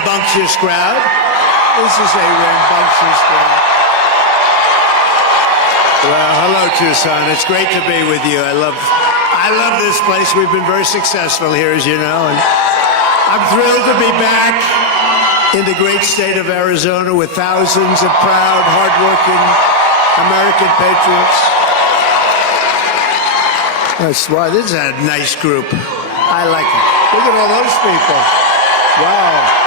rambunctious crowd. This is a rambunctious crowd. Well, hello, Tucson. It's great to be with you. I love this place. We've been very successful here, as you know, and I'm thrilled to be back in the great state of Arizona with thousands of proud, hardworking American patriots. That's why this is a nice group. I like it. Look at all those people. Wow.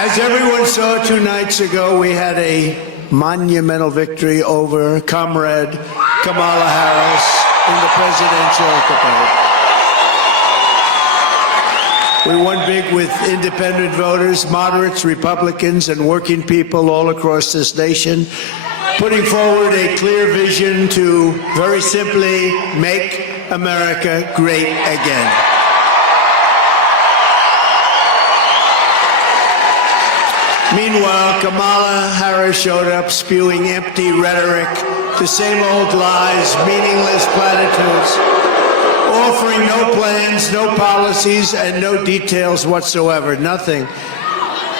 As everyone saw 2 nights ago, we had a monumental victory over Comrade Kamala Harris in the presidential debate. We won big with independent voters, moderates, Republicans, and working people all across this nation, putting forward a clear vision to, very simply, make America great again. Meanwhile, Kamala Harris showed up spewing empty rhetoric, the same old lies, meaningless platitudes, offering no plans, no policies, and no details whatsoever, nothing.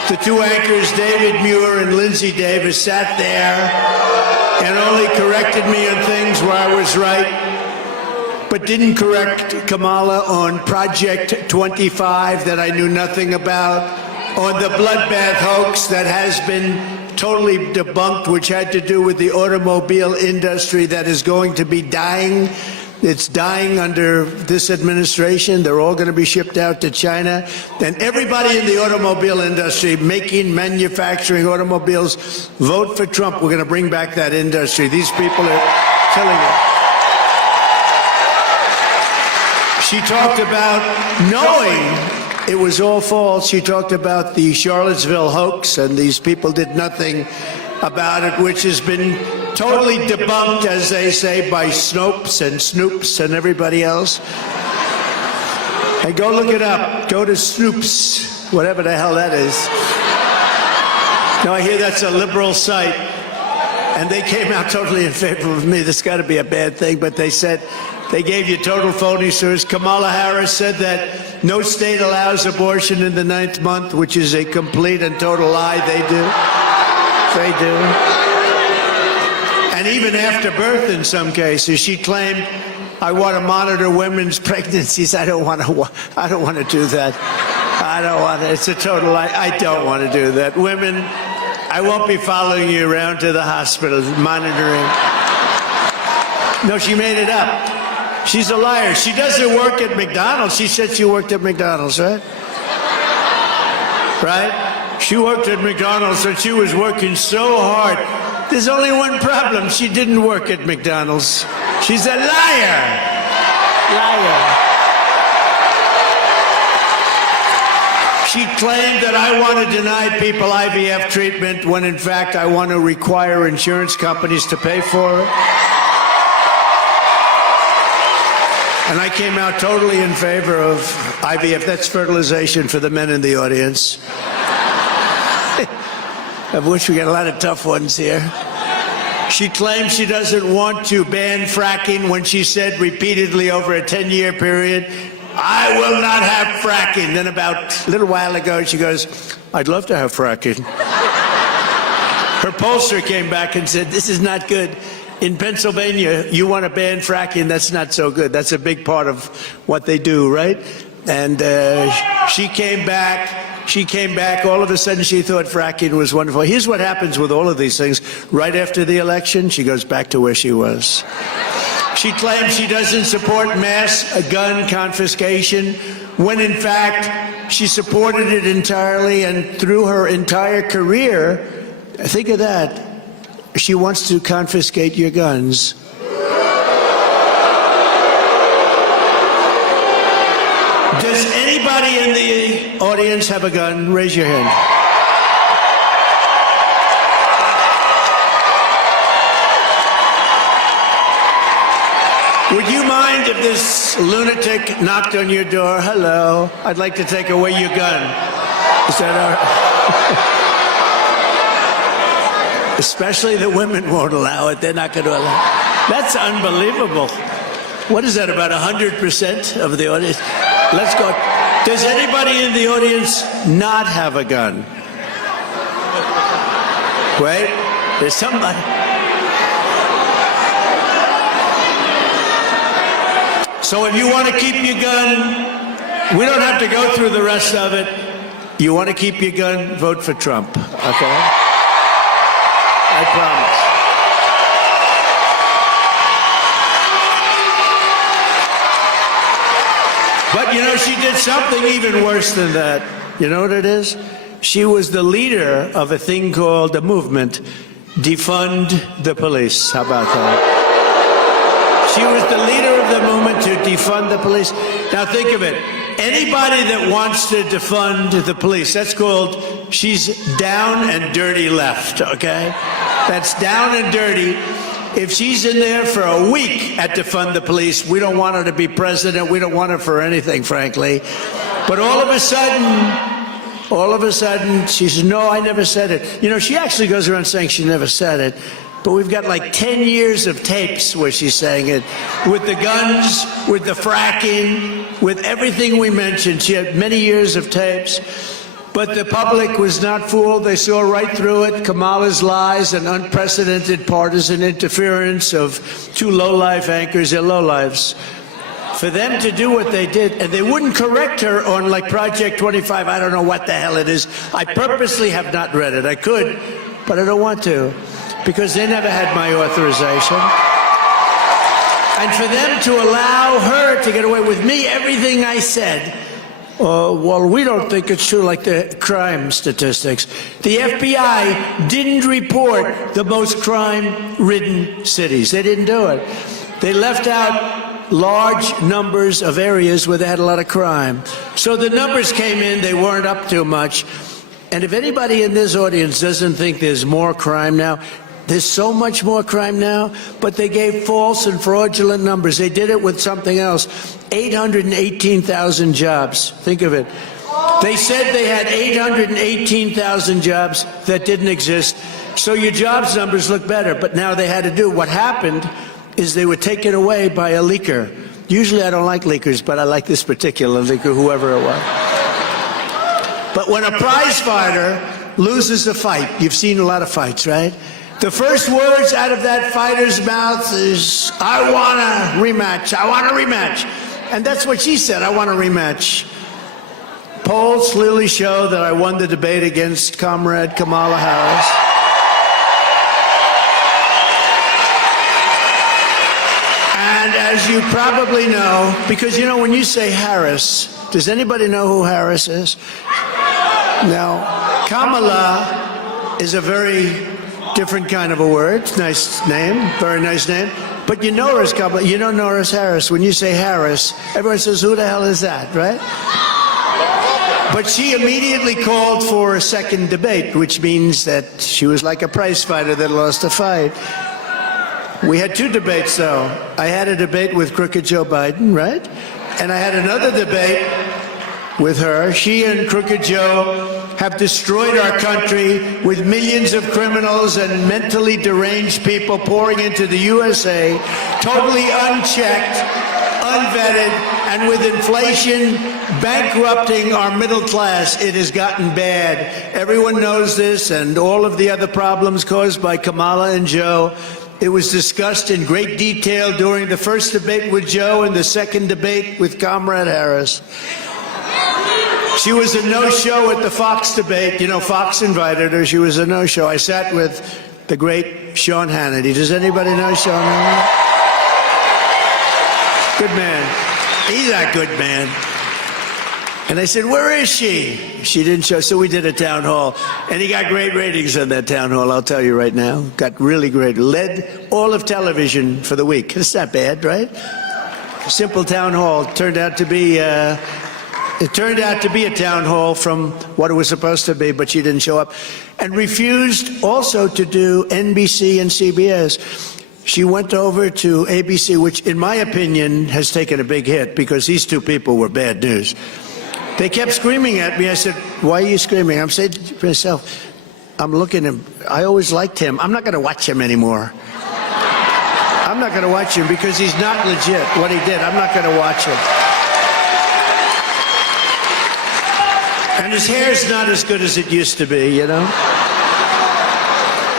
The 2 anchors, David Muir and Lindsay Davis, sat there and only corrected me on things where I was right, but didn't correct Kamala on Project 25 that I knew nothing about, on the bloodbath hoax that has been totally debunked, which had to do with the automobile industry that is going to be dying. It's dying under this administration. They're all going to be shipped out to China. And everybody in the automobile industry making, manufacturing automobiles, vote for Trump. We're going to bring back that industry. These people are killing it. She talked about knowing it was all false. She talked about the Charlottesville hoax, and these people did nothing about it, which has been totally debunked, as they say, by Snopes and Snoops and everybody else. Hey, go look it up. Go to Snoops, whatever the hell that is. Now, I hear that's a liberal site, and they came out totally in favor of me. This has got to be a bad thing, but they said they gave you total phony source. Kamala Harris said that no state allows abortion in the 9th month, which is a complete and total lie. They do. They do. And even after birth, in some cases, she claimed, "I want to monitor women's pregnancies." I don't want to do that. I don't want to. It's a total lie. I don't want to do that. Women, I won't be following you around to the hospital monitoring. No, she made it up. She's a liar. She doesn't work at McDonald's. She said she worked at McDonald's, right? Right? She worked at McDonald's and she was working so hard. There's only one problem. She didn't work at McDonald's. She's a liar. Liar. She claimed that I want to deny people IVF treatment when, in fact, I want to require insurance companies to pay for it. And I came out totally in favor of IVF. That's fertilization for the men in the audience. I wish we got a lot of tough ones here. She claims she doesn't want to ban fracking when she said repeatedly over a 10-year period, "I will not have fracking." Then about a little while ago, she goes, "I'd love to have fracking." Her pollster came back and said, "This is not good. In Pennsylvania, you want to ban fracking. That's not so good. That's a big part of what they do, right?" And she came back. She came back. All of a sudden, she thought fracking was wonderful. Here's what happens with all of these things. Right after the election, she goes back to where she was. She claims she doesn't support mass gun confiscation, when in fact, she supported it entirely, and through her entire career, think of that, she wants to confiscate your guns. Does anybody in the audience have a gun? Raise your hand. Would you mind if this lunatic knocked on your door? "Hello, I'd like to take away your gun." Is that all right? Especially the women won't allow it. They're not going to allow it. That's unbelievable. What is that, about 100% of the audience? Let's go. Does anybody in the audience not have a gun? Wait, there's somebody. So if you want to keep your gun, we don't have to go through the rest of it. You want to keep your gun, vote for Trump, okay? I promise. But you know, she did something even worse than that. You know what it is? She was the leader of a thing called the movement, Defund the Police. How about that? She was the leader of the movement to defund the police. Now think of it. Anybody that wants to defund the police, that's called, she's down and dirty left, okay? That's down and dirty. If she's in there for a week at defund the police, we don't want her to be president. We don't want her for anything, frankly. But all of a sudden, she says, no, I never said it. You know, she actually goes around saying she never said it. But we've got like 10 years of tapes where she's saying it. With the guns, with the fracking, with everything we mentioned. She had many years of tapes. But the public was not fooled. They saw right through it. Kamala's lies and unprecedented partisan interference of two low-life anchors. They're low-lives. For them to do what they did, and they wouldn't correct her on like Project 25, I don't know what the hell it is. I purposely have not read it. I could, but I don't want to, because they never had my authorization. And for them to allow her to get away with me, everything I said, well, we don't think it's true, like the crime statistics. The FBI didn't report the most crime-ridden cities. They didn't do it. They left out large numbers of areas where they had a lot of crime. So the numbers came in, they weren't up too much. And if anybody in this audience doesn't think there's more crime now, there's so much more crime now, but they gave false and fraudulent numbers. They did it with something else. 818,000 jobs. Think of it. They said they had 818,000 jobs that didn't exist. So your jobs numbers look better, but now they had to do. What happened is they were taken away by a leaker. Usually I don't like leakers, but I like this particular leaker, whoever it was. But when a prize fighter loses a fight, you've seen a lot of fights, right? The first words out of that fighter's mouth is, I want a rematch, I want a rematch. And that's what she said, I want a rematch. Polls clearly show that I won the debate against Comrade Kamala Harris. And as you probably know, because you know when you say Harris, does anybody know who Harris is? Now, Kamala is a very different kind of a word. Nice name, very nice name. But you know her as Kamala, you don't know her as Harris. When you say Harris, everyone says, who the hell is that, right? But she immediately called for a second debate, which means that she was like a prize fighter that lost a fight. We had two debates, though. I had a debate with Crooked Joe Biden, right? And I had another debate with her. She and Crooked Joe have destroyed our country with millions of criminals and mentally deranged people pouring into the USA, totally unchecked, unvetted, and with inflation bankrupting our middle class, it has gotten bad. Everyone knows this, and all of the other problems caused by Kamala and Joe. It was discussed in great detail during the first debate with Joe and the second debate with Comrade Harris. She was a no-show at the Fox debate. You know, Fox invited her. She was a no-show. I sat with the great Sean Hannity. Does anybody know Sean Hannity? Good man. He's a good man. And I said, where is she? She didn't show, so we did a town hall. And he got great ratings on that town hall, I'll tell you right now. Got really great. Led all of television for the week. It's not bad, right? Simple town hall. Turned out to be, it turned out to be a town hall from what it was supposed to be, but she didn't show up. And refused also to do NBC and CBS. She went over to ABC, which in my opinion has taken a big hit because these two people were bad news. They kept screaming at me. I said, why are you screaming? I'm saying to myself, I'm looking at him. I always liked him. I'm not going to watch him anymore. I'm not going to watch him because he's not legit, what he did. I'm not going to watch him. And his hair's not as good as it used to be, you know?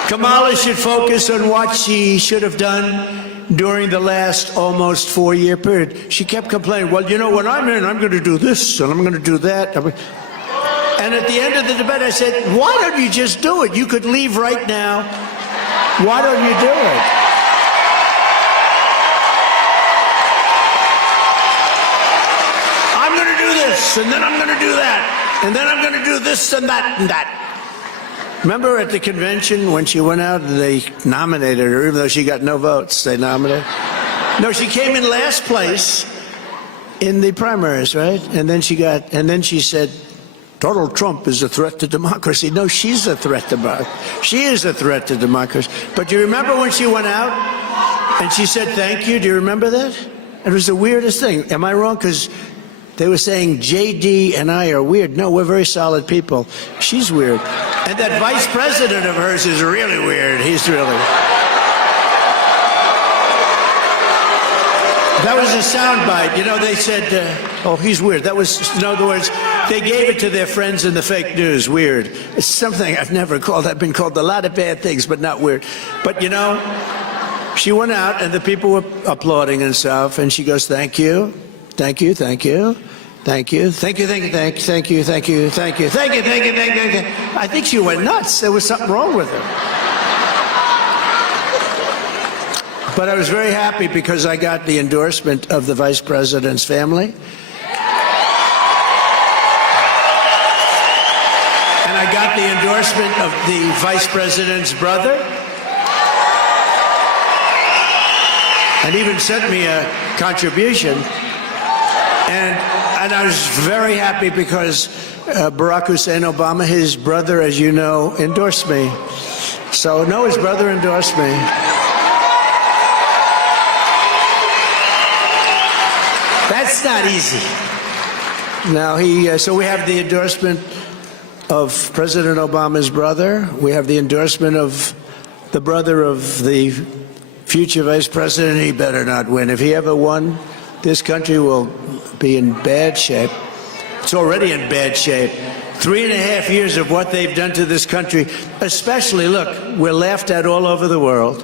Kamala should focus on what she should have done during the last almost 4-year period. She kept complaining, well, you know, when I'm in, I'm going to do this and I'm going to do that. And at the end of the debate, I said, why don't you just do it? You could leave right now. Why don't you do it? I'm going to do this, and then I'm going to do that, and then I'm going to do this and that and that. Remember at the convention when she went out and they nominated her, even though she got no votes, they nominated her? No, she came in last place in the primaries, right? And then she said, Donald Trump is a threat to democracy. No, she's a threat to democracy. She is a threat to democracy. But do you remember when she went out and she said thank you? Do you remember that? It was the weirdest thing. Am I wrong? Because they were saying JD and I are weird. No, we're very solid people. She's weird. And that vice president of hers is really weird. He's really... That was a soundbite. You know, they said, oh, he's weird. That was, in other words, they gave it to their friends in the fake news. Weird. It's something I've never called. I've been called a lot of bad things, but not weird. But, you know, she went out and the people were applauding and stuff. And she goes, thank you. Thank you. Thank you. Thank you. Thank you. Thank you. Thank you. Thank you. Thank you. Thank you. Thank you. Thank you. Thank you. Thank you. I think she went nuts. There was something wrong with her. But I was very happy because I got the endorsement of the vice president's family. And I got the endorsement of the vice president's brother. And even sent me a contribution. And I was very happy because Barack Hussein Obama, his brother, as you know, endorsed me. So, no, his brother endorsed me. That's not easy. Now, so we have the endorsement of President Obama's brother. We have the endorsement of the brother of the future vice president. He better not win. If he ever won, this country will be in bad shape. It's already in bad shape. 3.5 years of what they've done to this country, especially, look, we're laughed at all over the world.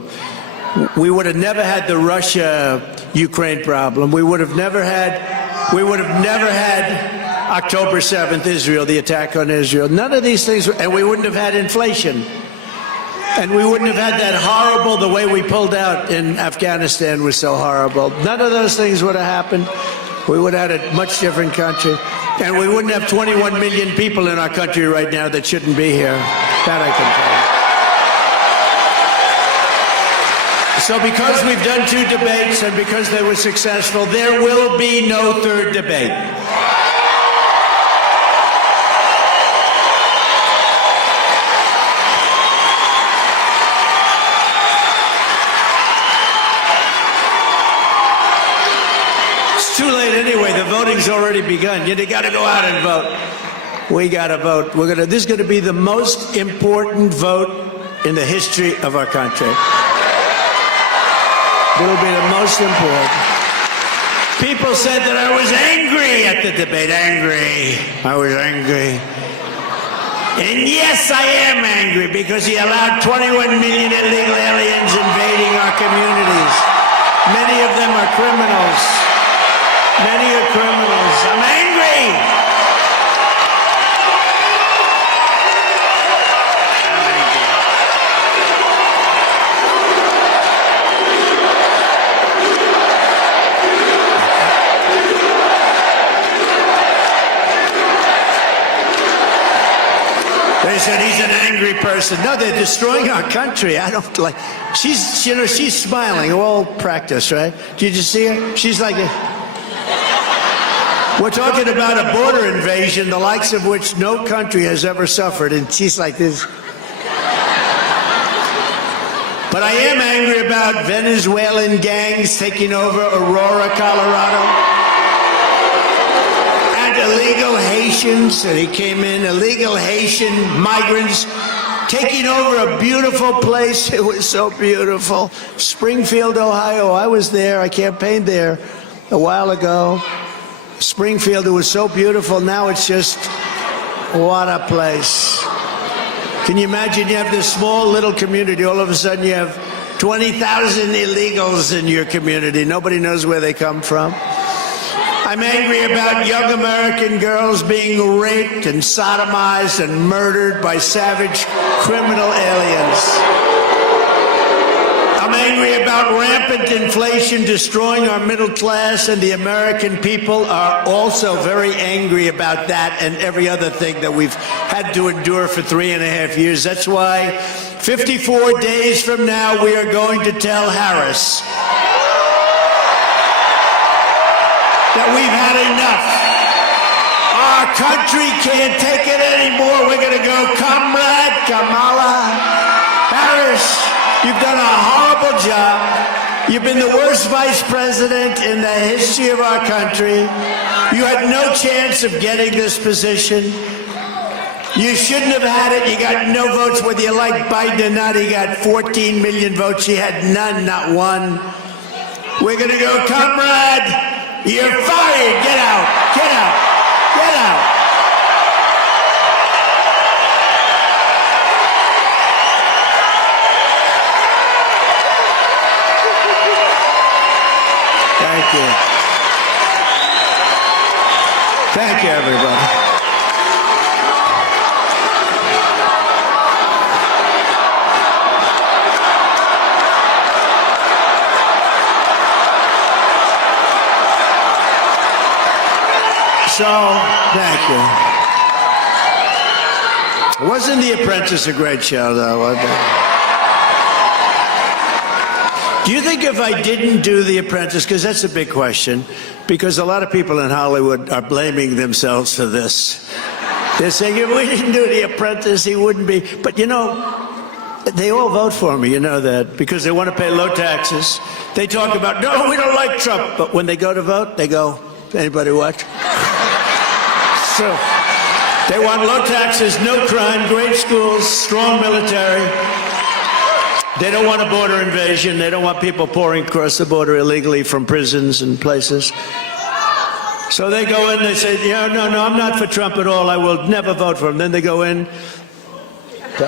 We would have never had the Russia-Ukraine problem. We would have never had October 7th, Israel, the attack on Israel. None of these things, and we wouldn't have had inflation. And we wouldn't have had that horrible, the way we pulled out in Afghanistan was so horrible. None of those things would have happened. We would have had a much different country. And we wouldn't have 21 million people in our country right now that shouldn't be here. That I can tell you. So because we've done 2 debates and because they were successful, there will be no 3rd debate. It's too late anyway. The voting's already begun. You got to go out and vote. We got to vote. This is going to be the most important vote in the history of our country. It will be the most important. People said that I was angry at the debate. Angry. I was angry. And yes, I am angry because he allowed 21 million illegal aliens invading our communities. Many of them are criminals. Many are criminals. I'm angry. They said he's an angry person. No, they're destroying our country. I don't like. She's smiling. All practice, right? Did you see her? She's like. We're talking about a border invasion, the likes of which no country has ever suffered, and she's like this. But I am angry about Venezuelan gangs taking over Aurora, Colorado. Illegal Haitians, and he came in, illegal Haitian migrants taking over a beautiful place. It was so beautiful. Springfield, Ohio. I was there. I campaigned there a while ago. Springfield, it was so beautiful. Now it's just What a place. Can you imagine you have this small little community, all of a sudden you have 20,000 illegals in your community. Nobody knows where they come from. I'm angry about young American girls being raped and sodomized and murdered by savage criminal aliens. I'm angry about rampant inflation destroying our middle class, and the American people are also very angry about that and every other thing that we've had to endure for 3.5 years. That's why 54 days from now, we are going to tell Harris that we've had enough. Our country can't take it anymore. We're going to go, Comrade Kamala Harris, you've done a horrible job. You've been the worst vice president in the history of our country. You had no chance of getting this position. You shouldn't have had it. You got no votes, whether you like Biden or not. He got 14 million votes. He had none, not one. We're going to go, Comrade, you're fired. Get out. Get out. Get out. Thank you. Thank you, everybody. So, thank you. Wasn't The Apprentice a great show, though? Wasn't it? Do you think if I didn't do The Apprentice, because that's a big question, because a lot of people in Hollywood are blaming themselves for this. They're saying, if we didn't do The Apprentice, he wouldn't be. But, you know, they all vote for me, you know that, because they want to pay low taxes. They talk about, no, we don't like Trump. But when they go to vote, they go, anybody watch? So, they want low taxes, no crime, great schools, strong military. They don't want a border invasion. They don't want people pouring across the border illegally from prisons and places. So they go in, they say, yeah, no, I'm not for Trump at all. I will never vote for him. Then they go in. It's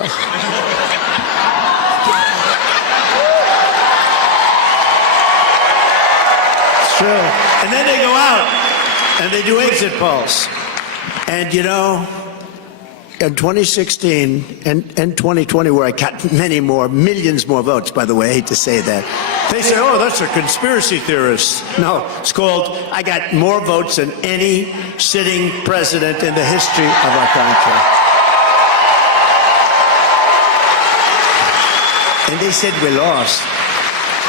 true. And then they go out and they do exit polls. And, you know, in 2016 and 2020, where I got many more, millions more votes, by the way, I hate to say that. They say, oh, that's a conspiracy theorist. No, it's called, I got more votes than any sitting president in the history of our country. And they said we lost.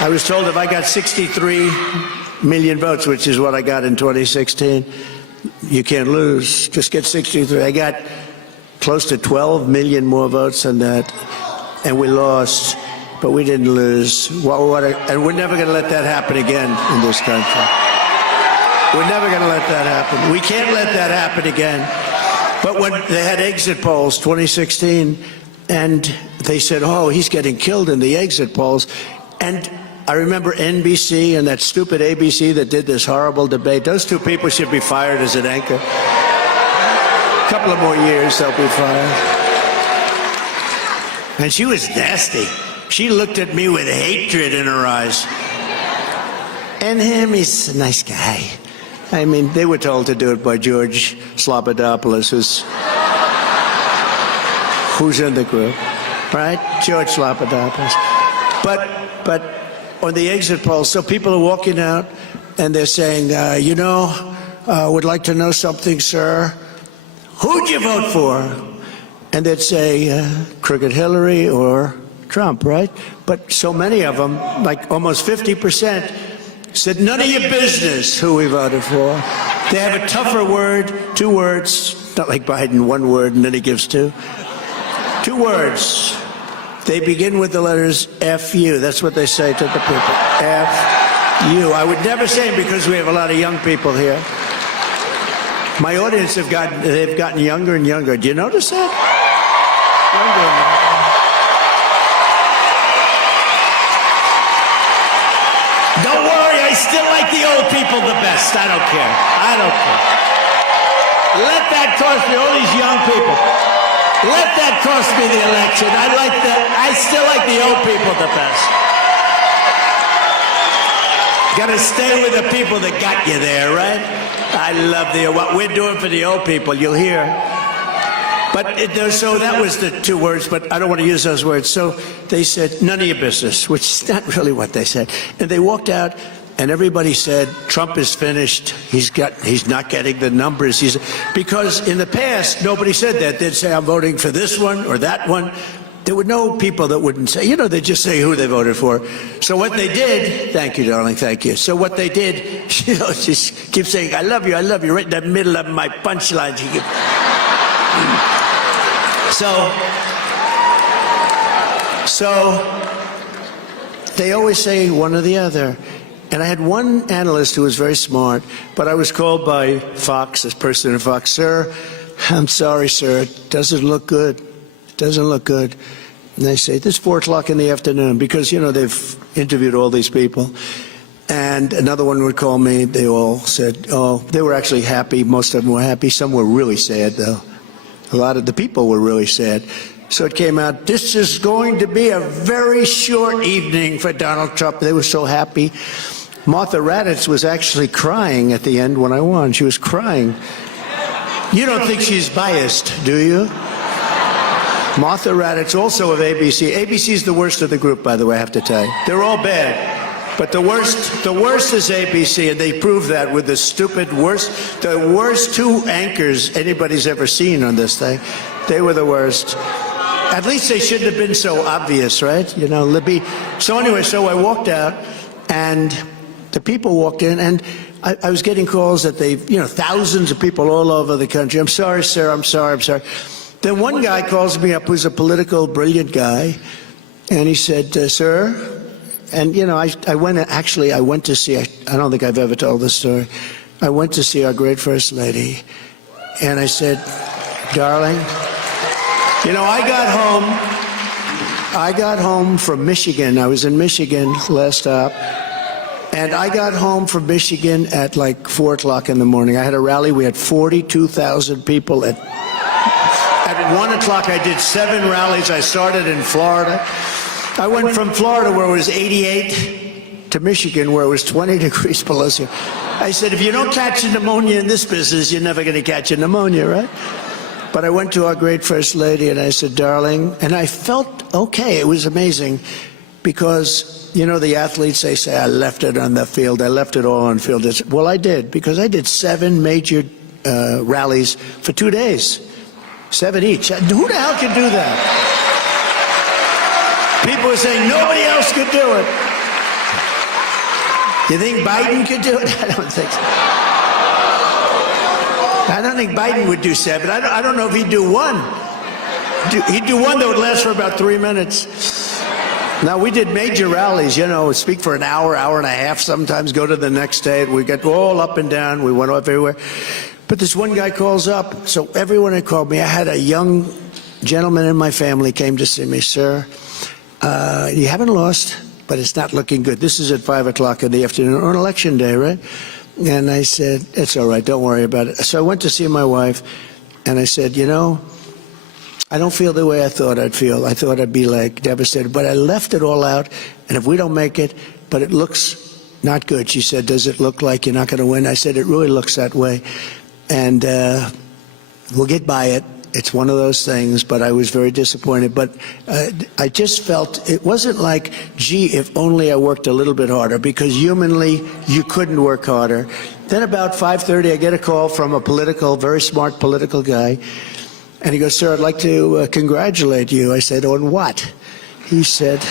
I was told if I got 63 million votes, which is what I got in 2016, you can't lose. Just get 63. I got close to 12 million more votes than that, and we lost, but we didn't lose. And we're never going to let that happen again in this country. We're never going to let that happen. We can't let that happen again. But when they had exit polls, 2016, and they said, oh, he's getting killed in the exit polls, and I remember NBC and that stupid ABC that did this horrible debate. Those two people should be fired as an anchor. A couple of more years, they'll be fired. And she was nasty. She looked at me with hatred in her eyes. And him, he's a nice guy. I mean, they were told to do it by George Slobodanopoulos, who's in the group, right? George Slobodanopoulos. But on the exit polls, so people are walking out and they're saying, would like to know something, sir. Who'd you vote for? And they'd say, Crooked Hillary or Trump, right? But so many of them, like almost 50%, said, none of your business who we voted for. They have a tougher word, 2 words, not like Biden, 1 word, and then he gives 2. 2 words. They begin with the letters F-U. That's what they say to the people. F-U. I would never say it because we have a lot of young people here. My audience they've gotten younger and younger. Do you notice that? Younger and younger. Don't worry, I still like the old people the best. I don't care. I don't care. Let that cost me, all these young people. Let that cost me the election. I still like the old people the best. Gotta stay with the people that got you there, right? I love what we're doing for the old people, you'll hear. So that was the two words, but I don't want to use those words. So they said, none of your business, which is not really what they said. And they walked out, and everybody said, Trump is finished. He's not getting the numbers. Because in the past, nobody said that. They'd say, I'm voting for this one or that one. There were no people that wouldn't say, they'd just say who they voted for. So what they did, thank you, darling, thank you. So what they did, just keep saying, I love you, right in the middle of my punchlines. So they always say one or the other. And I had one analyst who was very smart, but I was called by Fox, this person at Fox, sir, I'm sorry, sir, it doesn't look good. It doesn't look good. And they say, this is 4 o'clock in the afternoon, because, they've interviewed all these people. And another one would call me. They all said, oh, they were actually happy. Most of them were happy. Some were really sad, though. A lot of the people were really sad. So it came out, this is going to be a very short evening for Donald Trump. They were so happy. Martha Raddatz was actually crying at the end when I won. She was crying. You don't think she's biased, do you? Martha Raddatz, also of ABC. ABC is the worst of the group, by the way, I have to tell you. They're all bad. But the worst is ABC, and they proved that with the worst 2 anchors anybody's ever seen on this thing. They were the worst. At least they shouldn't have been so obvious, right? Libby. So anyway, so I walked out, and the people walked in, and I was getting calls that thousands of people all over the country. I'm sorry, sir, I'm sorry. Then one guy calls me up who's a political, brilliant guy, and he said, sir, and, I went to see, I don't think I've ever told this story. I went to see our great First Lady, and I said, darling, I got home from Michigan. I was in Michigan last stop, and I got home from Michigan at like 4 o'clock in the morning. I had a rally. We had 42,000 people at 1 o'clock. I did 7 rallies. I started in Florida. I went from Florida, where it was 88, to Michigan, where it was 20 degrees below zero. I said, if you don't catch a pneumonia in this business, you're never going to catch a pneumonia, right? But I went to our great First Lady, and I said, darling, and I felt okay. It was amazing, because, the athletes, they say, I left it on the field. I left it all on the field. Well, I did, because I did 7 major rallies for 2 days. 7 each. Who the hell can do that? People are saying nobody else could do it. You think Biden could do it? I don't think so. I don't think Biden would do 7. I don't know if he'd do 1. He'd do 1 that would last for about 3 minutes. Now, we did major rallies, speak for an hour, hour and a half, sometimes go to the next state. We got all up and down. We went off everywhere. But this one guy calls up. So everyone had called me. I had a young gentleman in my family came to see me. Sir, you haven't lost, but it's not looking good. This is at 5 o'clock in the afternoon on election day, right? And I said, it's all right. Don't worry about it. So I went to see my wife, and I said, I don't feel the way I thought I'd feel. I thought I'd be like devastated, but I left it all out. And if we don't make it, but it looks not good. She said, does it look like you're not going to win? I said, it really looks that way. And we'll get by it. It's one of those things, but I was very disappointed. But I just felt it wasn't like, gee, if only I worked a little bit harder, because humanly, you couldn't work harder. Then about 5:30, I get a call from a very smart political guy. And he goes, sir, I'd like to congratulate you. I said, on what? He said,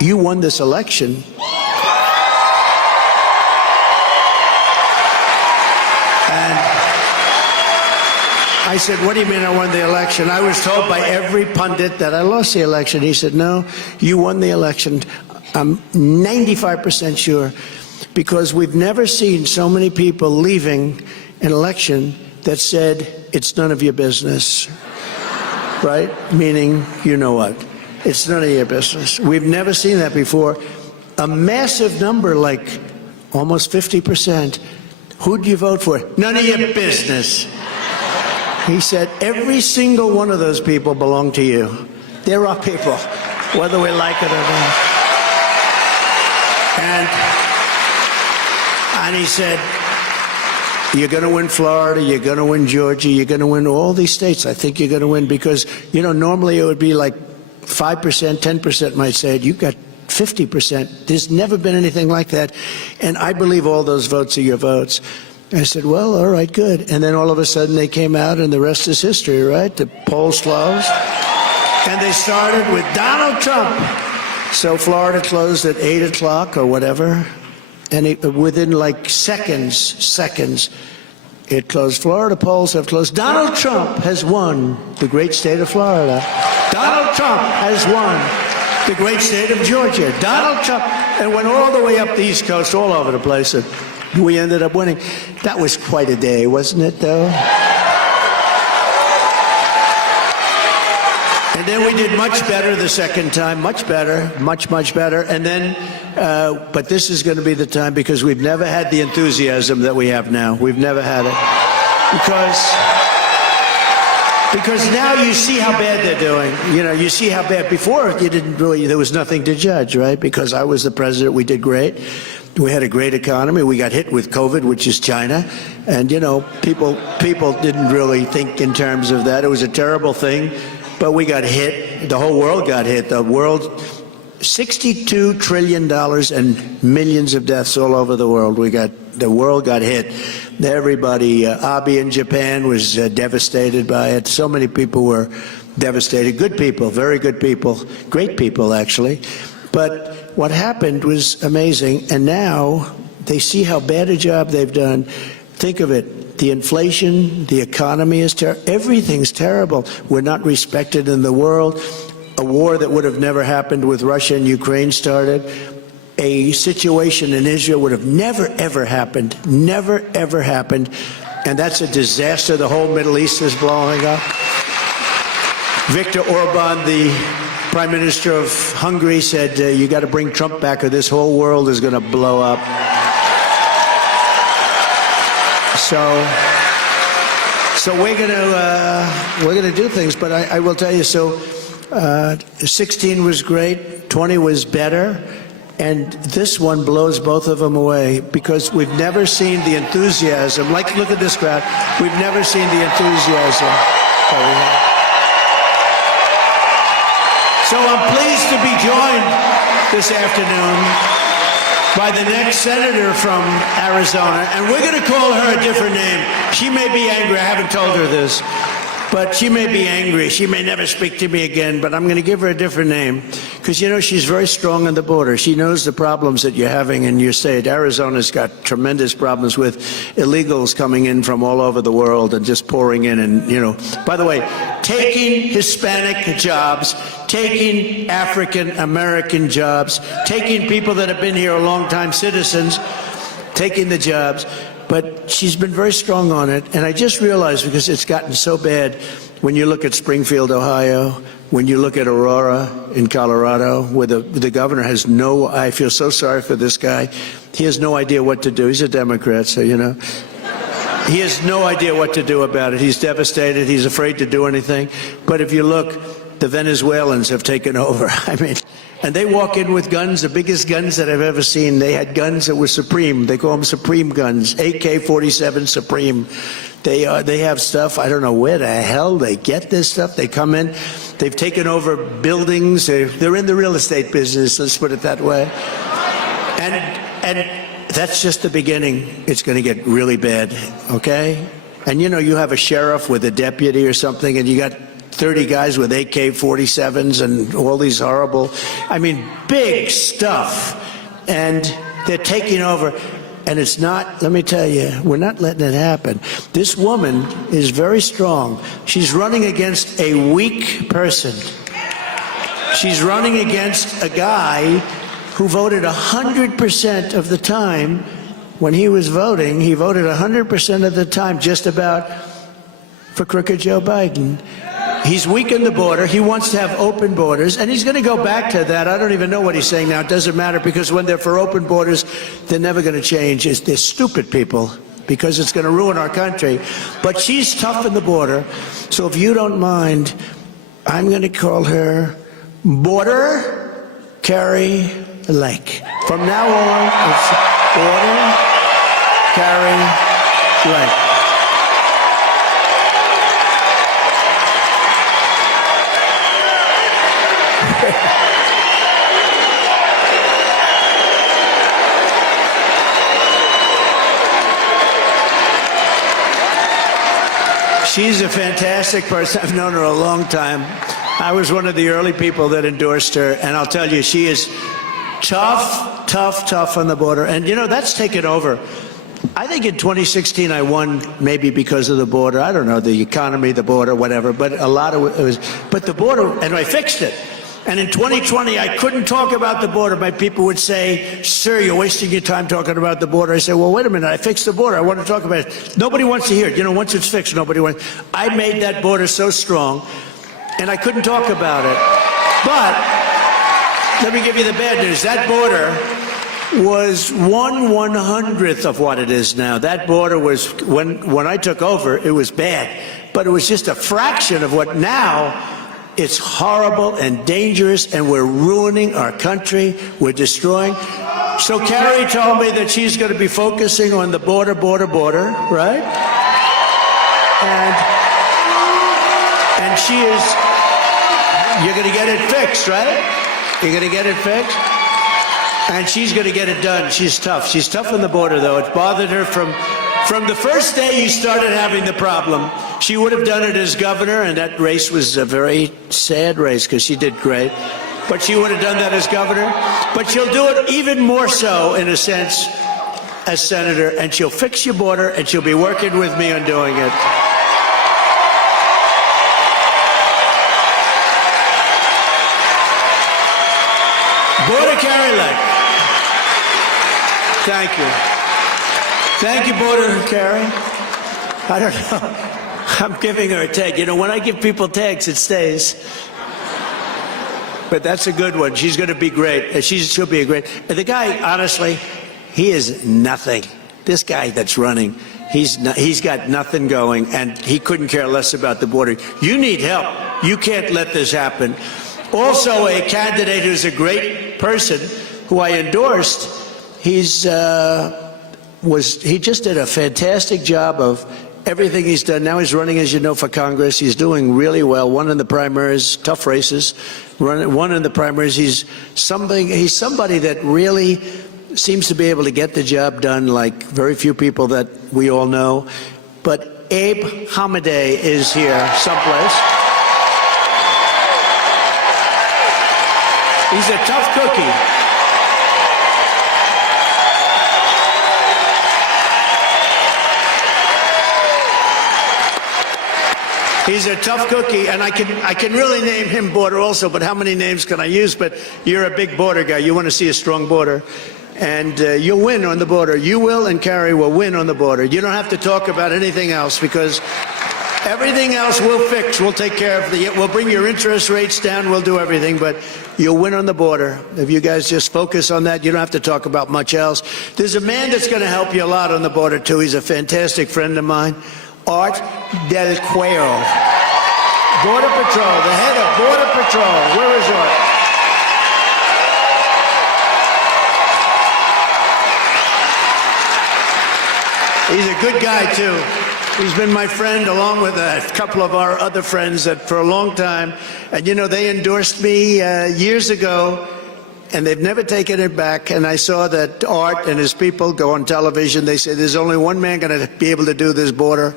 you won this election. I said, what do you mean I won the election? I was told by every pundit that I lost the election. He said, no, you won the election. I'm 95% sure, because we've never seen so many people leaving an election that said, it's none of your business, right? Meaning, you know what? It's none of your business. We've never seen that before. A massive number, like almost 50%, Who'd you vote for? None of your business. He said, every single one of those people belong to you. They're our people, whether we like it or not. And he said, you're going to win Florida, you're going to win Georgia, you're going to win all these states. I think you're going to win because, you know, normally it would be like 5%, 10% might say it. You got 50%. There's never been anything like that. And I believe all those votes are your votes. I said, well, all right, good. And then all of a sudden they came out and the rest is history, right? The polls closed. And they started with Donald Trump. So Florida closed at 8 o'clock or whatever. And within like seconds, it closed. Florida polls have closed. Donald Trump has won the great state of Florida. Donald Trump has won the great state of Georgia. Donald Trump, and went all the way up the East Coast, all over the place. And we ended up winning. That was quite a day, wasn't it, though? And then we did much better the second time, much better, much better. And then, but this is going to be the time because we've never had the enthusiasm that we have now. We've never had it. Because now you see how bad they're doing. You know, you see how bad. Before, you didn't really, there was nothing to judge, right? Because I was the president, we did great. We had a great economy. We got hit with COVID, which is China. And, you know, people didn't really think in terms of that. It was a terrible thing. But we got hit. The whole world got hit. The world, $62 trillion and millions of deaths all over the world. The world got hit. Everybody, Abe in Japan was devastated by it. So many people were devastated. Good people, very good people, great people, actually. But what happened was amazing. And now they see how bad a job they've done. Think of it. The inflation, the economy is terrible. Everything's terrible. We're not respected in the world. A war that would have never happened with Russia and Ukraine started. A situation in Israel would have never, ever happened. Never, ever happened. And that's a disaster. The whole Middle East is blowing up. Viktor Orban, the Prime Minister of Hungary, said, you got to bring Trump back or this whole world is going to blow up. So we're gonna do things, but I will tell you. So 16 was great, 20 was better, and this one blows both of them away because we've never seen the enthusiasm. Like, look at this crowd. We've never seen the enthusiasm that we have. So I'm pleased to be joined this afternoon by the next senator from Arizona, and we're going to call her a different name. She may be angry. I haven't told her this, but she may be angry. She may never speak to me again, but I'm going to give her a different name because, you know, she's very strong on the border. She knows the problems that you're having in your state. Arizona's got tremendous problems with illegals coming in from all over the world and just pouring in and, you know, by the way, taking Hispanic jobs, taking African-American jobs, taking people that have been here a long time, citizens, taking the jobs. But she's been very strong on it. And I just realized, because it's gotten so bad, when you look at Springfield, Ohio, when you look at Aurora in Colorado, where the governor has no, I feel so sorry for this guy. He has no idea what to do. He's a Democrat, so, you know. He has no idea what to do about it. He's devastated. He's afraid to do anything. But if you look, the Venezuelans have taken over. I mean, and they walk in with guns, the biggest guns that I've ever seen. They had guns that were Supreme. They call them Supreme guns, AK-47 Supreme. They have stuff. I don't know where the hell they get this stuff. They come in. They've taken over buildings. They're in the real estate business. Let's put it that way. And that's just the beginning. It's going to get really bad, okay? And, you know, you have a sheriff with a deputy or something, and you got 30 guys with AK-47s and all these horrible, I mean, big stuff. And they're taking over. And it's not, let me tell you, we're not letting it happen. This woman is very strong. She's running against a weak person. She's running against a guy who voted 100% of the time. When he was voting, he voted 100% of the time just about for crooked Joe Biden. He's weakened the border. He wants to have open borders, and he's going to go back to that. I don't even know what he's saying now. It doesn't matter, because when they're for open borders, they're never going to change. They're stupid people. because it's going to ruin our country. But she's tough in the border. So if you don't mind, I'm going to call her Border Kari Lake. From now on, it's Border Kari Lake. She's a fantastic person. I've known her a long time. I was one of the early people that endorsed her, and I'll tell you, she is tough, tough, tough on the border. And, you know, that's taken over. I think in 2016 I won maybe because of the border. I don't know, the economy, the border, whatever, but a lot of it was, but the border, and I fixed it. And in 2020, I couldn't talk about the border. My people would say, sir, you're wasting your time talking about the border. I said, well, wait a minute, I fixed the border. I want to talk about it. Nobody wants to hear it. You know, once it's fixed, nobody wants. I made that border so strong, and I couldn't talk about it. But let me give you the bad news. That border was 1/100th of what it is now. That border was, when I took over, it was bad. But it was just a fraction of what now. It's horrible and dangerous, and we're ruining our country. We're destroying. So Kari told me that she's going to be focusing on the border, right? And she is, you're going to get it fixed, right? You're going to get it fixed? And she's going to get it done. She's tough. She's tough on the border, though. It's bothered her from the first day you started having the problem. She would have done it as governor, and that race was a very sad race because she did great. But she would have done that as governor. But she'll do it even more so, in a sense, as senator, and she'll fix your border, and she'll be working with me on doing it. Border Kari Lake. Thank you. Thank you, Border Kari. I don't know. I'm giving her a tag. You know, when I give people tags, it stays. But that's a good one. She's going to be great. She'll be a great. The guy, honestly, he is nothing. This guy that's running, he's got nothing going, and he couldn't care less about the border. You need help. You can't let this happen. Also, a candidate who's a great person, who I endorsed, he just did a fantastic job of everything he's done. Now he's running, as you know, for Congress. He's doing really well. Won in the primaries, tough races. Won in the primaries. He's somebody that really seems to be able to get the job done like very few people that we all know. But Abe Hamadeh is here someplace. He's a tough cookie. He's a tough cookie, and I can really name him border also, but how many names can I use? But you're a big border guy. You want to see a strong border, and you'll win on the border. You will, and Kari will win on the border. You don't have to talk about anything else, because everything else we'll fix. We'll take care of we'll bring your interest rates down. We'll do everything, but you'll win on the border. If you guys just focus on that, you don't have to talk about much else. There's a man that's going to help you a lot on the border, too. He's a fantastic friend of mine. Art Del Cuello, Border Patrol, the head of Border Patrol. Where is Art? He's a good guy, too. He's been my friend along with a couple of our other friends that for a long time. And, you know, they endorsed me years ago, and they've never taken it back. And I saw that Art and his people go on television. They say there's only one man going to be able to do this border.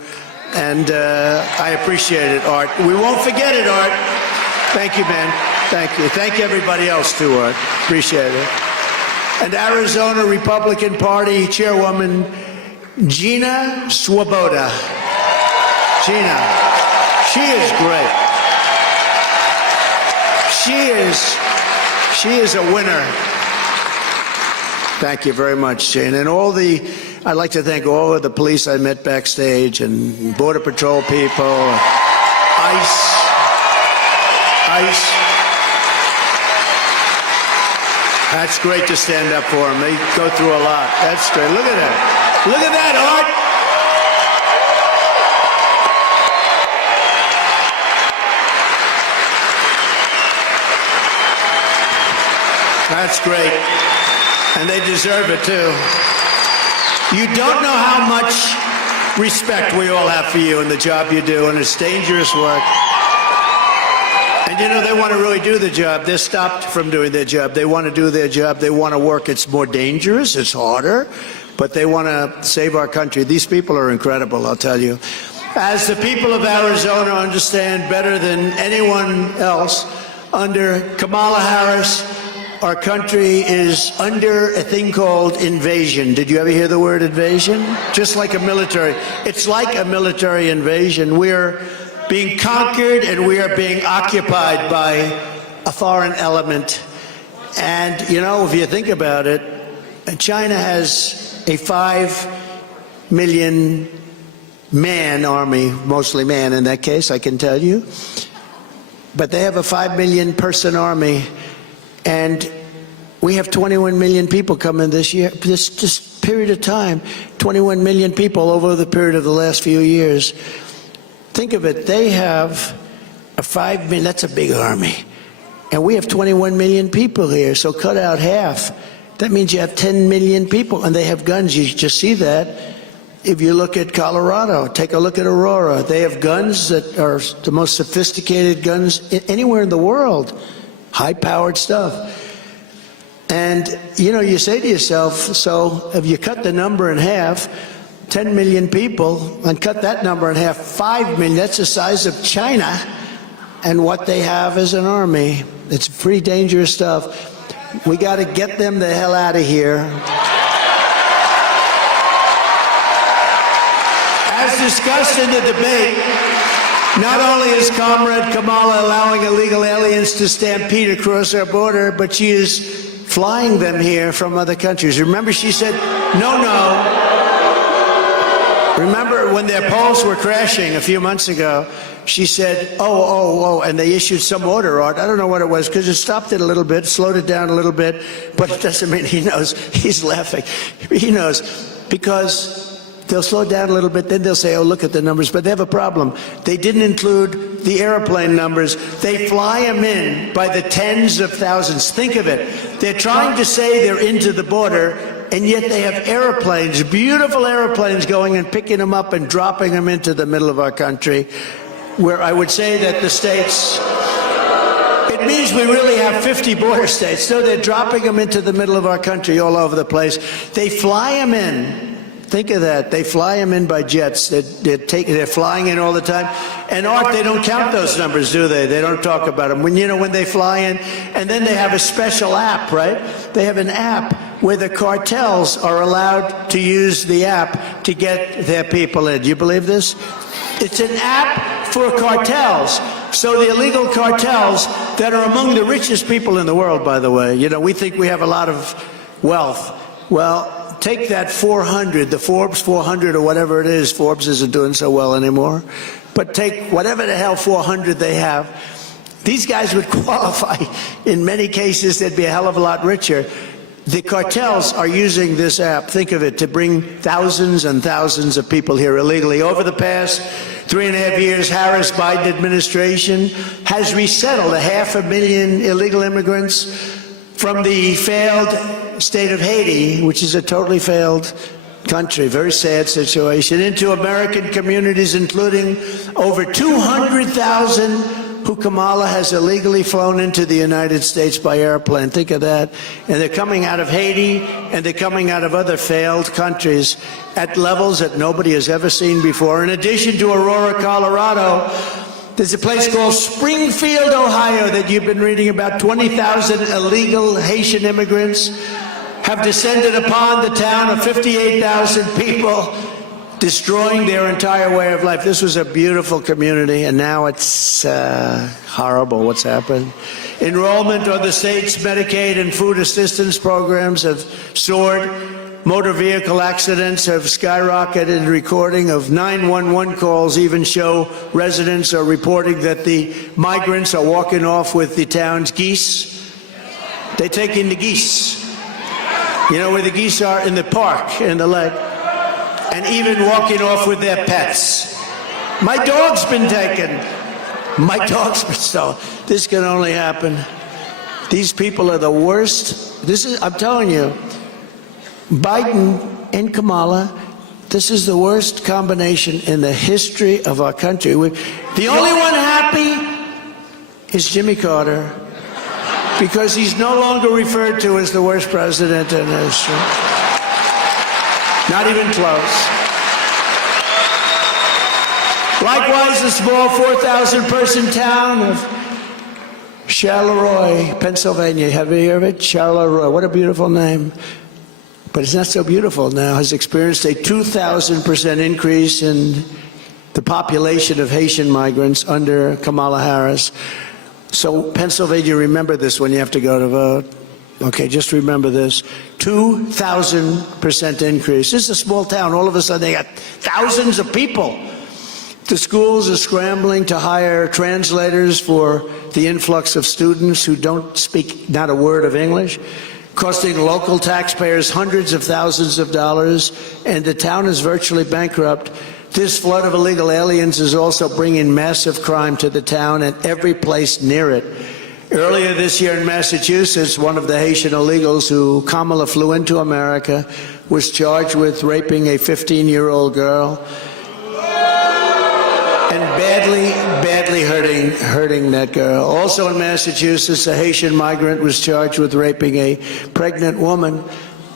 And I appreciate it, Art. We won't forget it, Art. Thank you, man. Thank you. Thank you, everybody else, too, Art. Appreciate it. And Arizona Republican Party Chairwoman Gina Swoboda. Gina, she is great. She is a winner. Thank you very much, Gina. And I'd like to thank all of the police I met backstage and Border Patrol people, ICE. That's great to stand up for them. They go through a lot. That's great. Look at that. Look at that, Art. That's great. And they deserve it, too. You don't know how much respect we all have for you and the job you do, and it's dangerous work. And you know, they want to really do the job. They're stopped from doing their job. They want to do their job. They want to work. It's more dangerous. It's harder. But they want to save our country. These people are incredible, I'll tell you. As the people of Arizona understand better than anyone else, under Kamala Harris, our country is under a thing called invasion. Did you ever hear the word invasion? Just like a military. It's like a military invasion. We're being conquered and we are being occupied by a foreign element. And, you know, if you think about it, China has a 5 million man army, mostly man in that case, I can tell you. But they have a 5 million person army, and we have 21 million people coming this year, this period of time, 21 million people over the period of the last few years. Think of it, they have a 5 million, that's a big army. And we have 21 million people here, so cut out half. That means you have 10 million people, and they have guns. You just see that. If you look at Colorado, take a look at Aurora. They have guns that are the most sophisticated guns anywhere in the world. High-powered stuff. And, you know, you say to yourself, so if you cut the number in half, 10 million people, and cut that number in half, 5 million, that's the size of China, and what they have is an army. It's pretty dangerous stuff. We got to get them the hell out of here. As discussed in the debate, not only is Comrade Kamala allowing illegal aliens to stampede across our border, but she is flying them here from other countries. Remember, she said, no, no. Remember when their polls were crashing a few months ago, she said, oh, and they issued some order. I don't know what it was, because it stopped it a little bit, slowed it down a little bit, but it doesn't mean he knows. He's laughing. He knows, because they'll slow down a little bit, then they'll say, oh, look at the numbers. But they have a problem. They didn't include the airplane numbers. They fly them in by the tens of thousands. Think of it. They're trying to say they're into the border, and yet they have airplanes, beautiful airplanes, going and picking them up and dropping them into the middle of our country, where I would say that the states, it means we really have 50 border states. So they're dropping them into the middle of our country all over the place. They fly them in. Think of that. They fly them in by jets. They're flying in all the time. And Art, they don't count those numbers, do they? They don't talk about them. When they fly in, and then they have a special app, right? They have an app where the cartels are allowed to use the app to get their people in. Do you believe this? It's an app for cartels. So the illegal cartels that are among the richest people in the world, by the way. You know, we think we have a lot of wealth. Well, take that 400, the Forbes 400 or whatever it is. Forbes isn't doing so well anymore. But take whatever the hell 400 they have. These guys would qualify. In many cases, they'd be a hell of a lot richer. The cartels are using this app, think of it, to bring thousands and thousands of people here illegally. Over the past 3.5 years, Harris-Biden administration has resettled 500,000 illegal immigrants from the failed state of Haiti, which is a totally failed country, very sad situation, into American communities, including over 200,000 who Kamala has illegally flown into the United States by airplane. Think of that. And they're coming out of Haiti, and they're coming out of other failed countries at levels that nobody has ever seen before. In addition to Aurora, Colorado, there's a place called Springfield, Ohio, that you've been reading about. 20,000 illegal Haitian immigrants have descended upon the town of 58,000 people, destroying their entire way of life. This was a beautiful community, and now it's horrible what's happened. Enrollment on the state's Medicaid and food assistance programs have soared. Motor vehicle accidents have skyrocketed. Recording of 911 calls even show residents are reporting that the migrants are walking off with the town's geese. They take in the geese. You know where the geese are? In the park, in the lake. And even walking off with their pets. My dog's been taken. My dog's been stolen. This can only happen These people are the worst. I'm telling you, Biden and Kamala, this is the worst combination in the history of our country. The only one happy is Jimmy Carter, because he's no longer referred to as the worst president in history. Not even close. Likewise, the small 4,000-person town of Charleroi, Pennsylvania. Have you heard of it? Charleroi. What a beautiful name. But it's not so beautiful now. Has experienced a 2,000% increase in the population of Haitian migrants under Kamala Harris. So Pennsylvania, remember this when you have to go to vote. Okay, just remember this. 2,000% increase. This is a small town. All of a sudden, they got thousands of people. The schools are scrambling to hire translators for the influx of students who don't speak not a word of English, costing local taxpayers hundreds of thousands of dollars, and the town is virtually bankrupt. This flood of illegal aliens is also bringing massive crime to the town and every place near it. Earlier this year in Massachusetts, one of the Haitian illegals who Kamala flew into America was charged with raping a 15-year-old girl and badly hurting that girl. Also in Massachusetts, a Haitian migrant was charged with raping a pregnant woman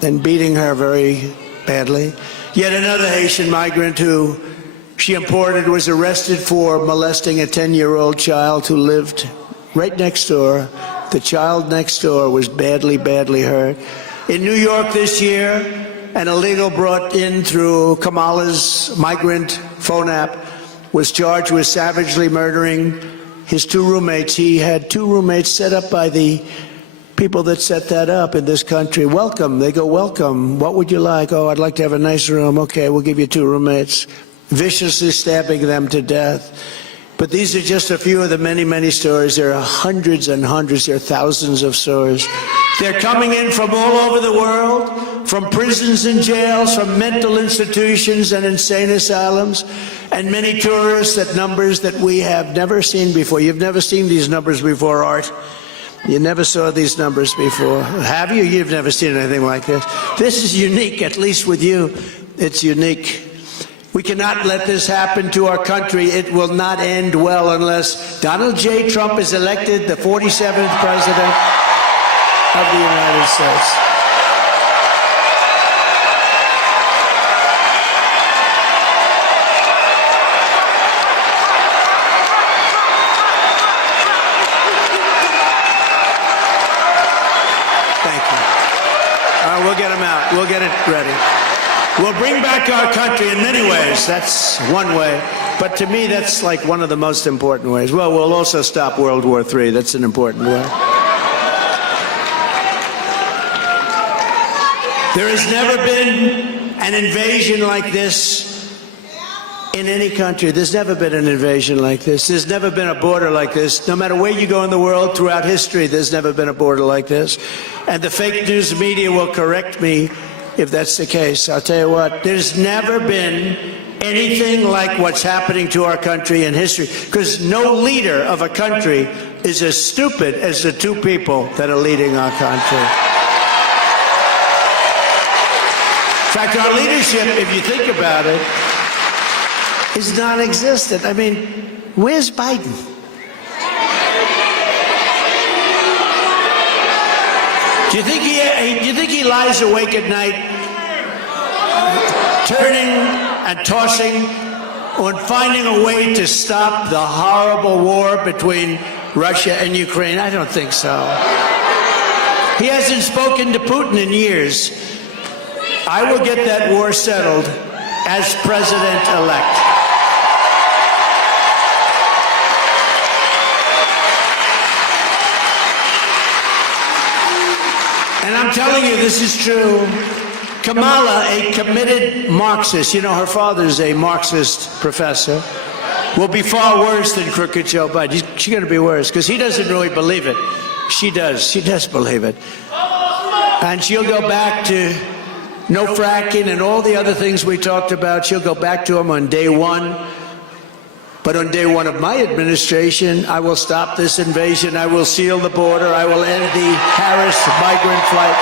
and beating her very badly. Yet another Haitian migrant who she imported was arrested for molesting a 10-year-old child who lived right next door. The child next door was badly hurt. In New York this year, an illegal brought in through Kamala's migrant phone app was charged with savagely murdering his two roommates. He had two roommates set up by the people that set that up in this country. Welcome. They go, welcome. What would you like? Oh, I'd like to have a nice room. Okay, we'll give you two roommates. Viciously stabbing them to death. But these are just a few of the many stories. There are hundreds and hundreds, there are thousands of stories. They're coming in from all over the world, from prisons and jails, from mental institutions and insane asylums, and many tourists at numbers that we have never seen before. You've never seen these numbers before, Art. You never saw these numbers before. Have you? You've never seen anything like this. This is unique, at least with you. It's unique. We cannot let this happen to our country. It will not end well unless Donald J. Trump is elected the 47th president of the United States. Thank you. All right, we'll get him out. We'll get it ready. We'll bring back our country in many ways. That's one way. But to me, that's like one of the most important ways. Well, we'll also stop World War III. That's an important way. There has never been an invasion like this in any country. There's never been an invasion like this. There's never been a border like this. No matter where you go in the world throughout history, there's never been a border like this. And the fake news media will correct me if that's the case. I'll tell you what, there's never been anything like what's happening to our country in history, because no leader of a country is as stupid as the two people that are leading our country. In fact, our leadership, if you think about it, is non-existent. I mean, where's Biden? Do you think he lies awake at night, turning and tossing on finding a way to stop the horrible war between Russia and Ukraine? I don't think so. He hasn't spoken to Putin in years. I will get that war settled as president-elect. And I'm telling you, this is true. Kamala, a committed Marxist, you know, her father's a Marxist professor, will be far worse than crooked Joe Biden. She's going to be worse, because he doesn't really believe it. She does. She does believe it. And she'll go back to no fracking and all the other things we talked about. She'll go back to them on day one. But on day one of my administration, I will stop this invasion. I will seal the border. I will end the Harris migrant flight.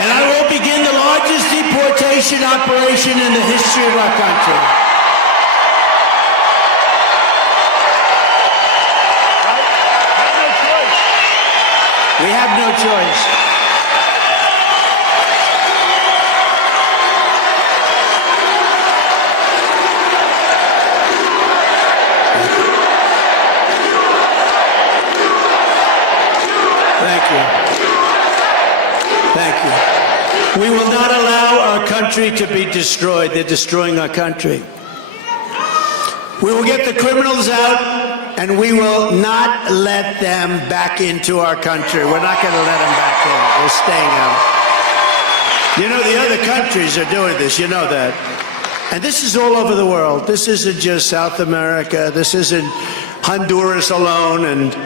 And I will begin the largest deportation operation in the history of our country. We have no choice. Thank you. Thank you. We will not allow our country to be destroyed. They're destroying our country. We will get the criminals out, and we will not let them back into our country. We're not going to let them back in. They're staying out. You know, the other countries are doing this. You know that. And this is all over the world. This isn't just South America. This isn't Honduras alone and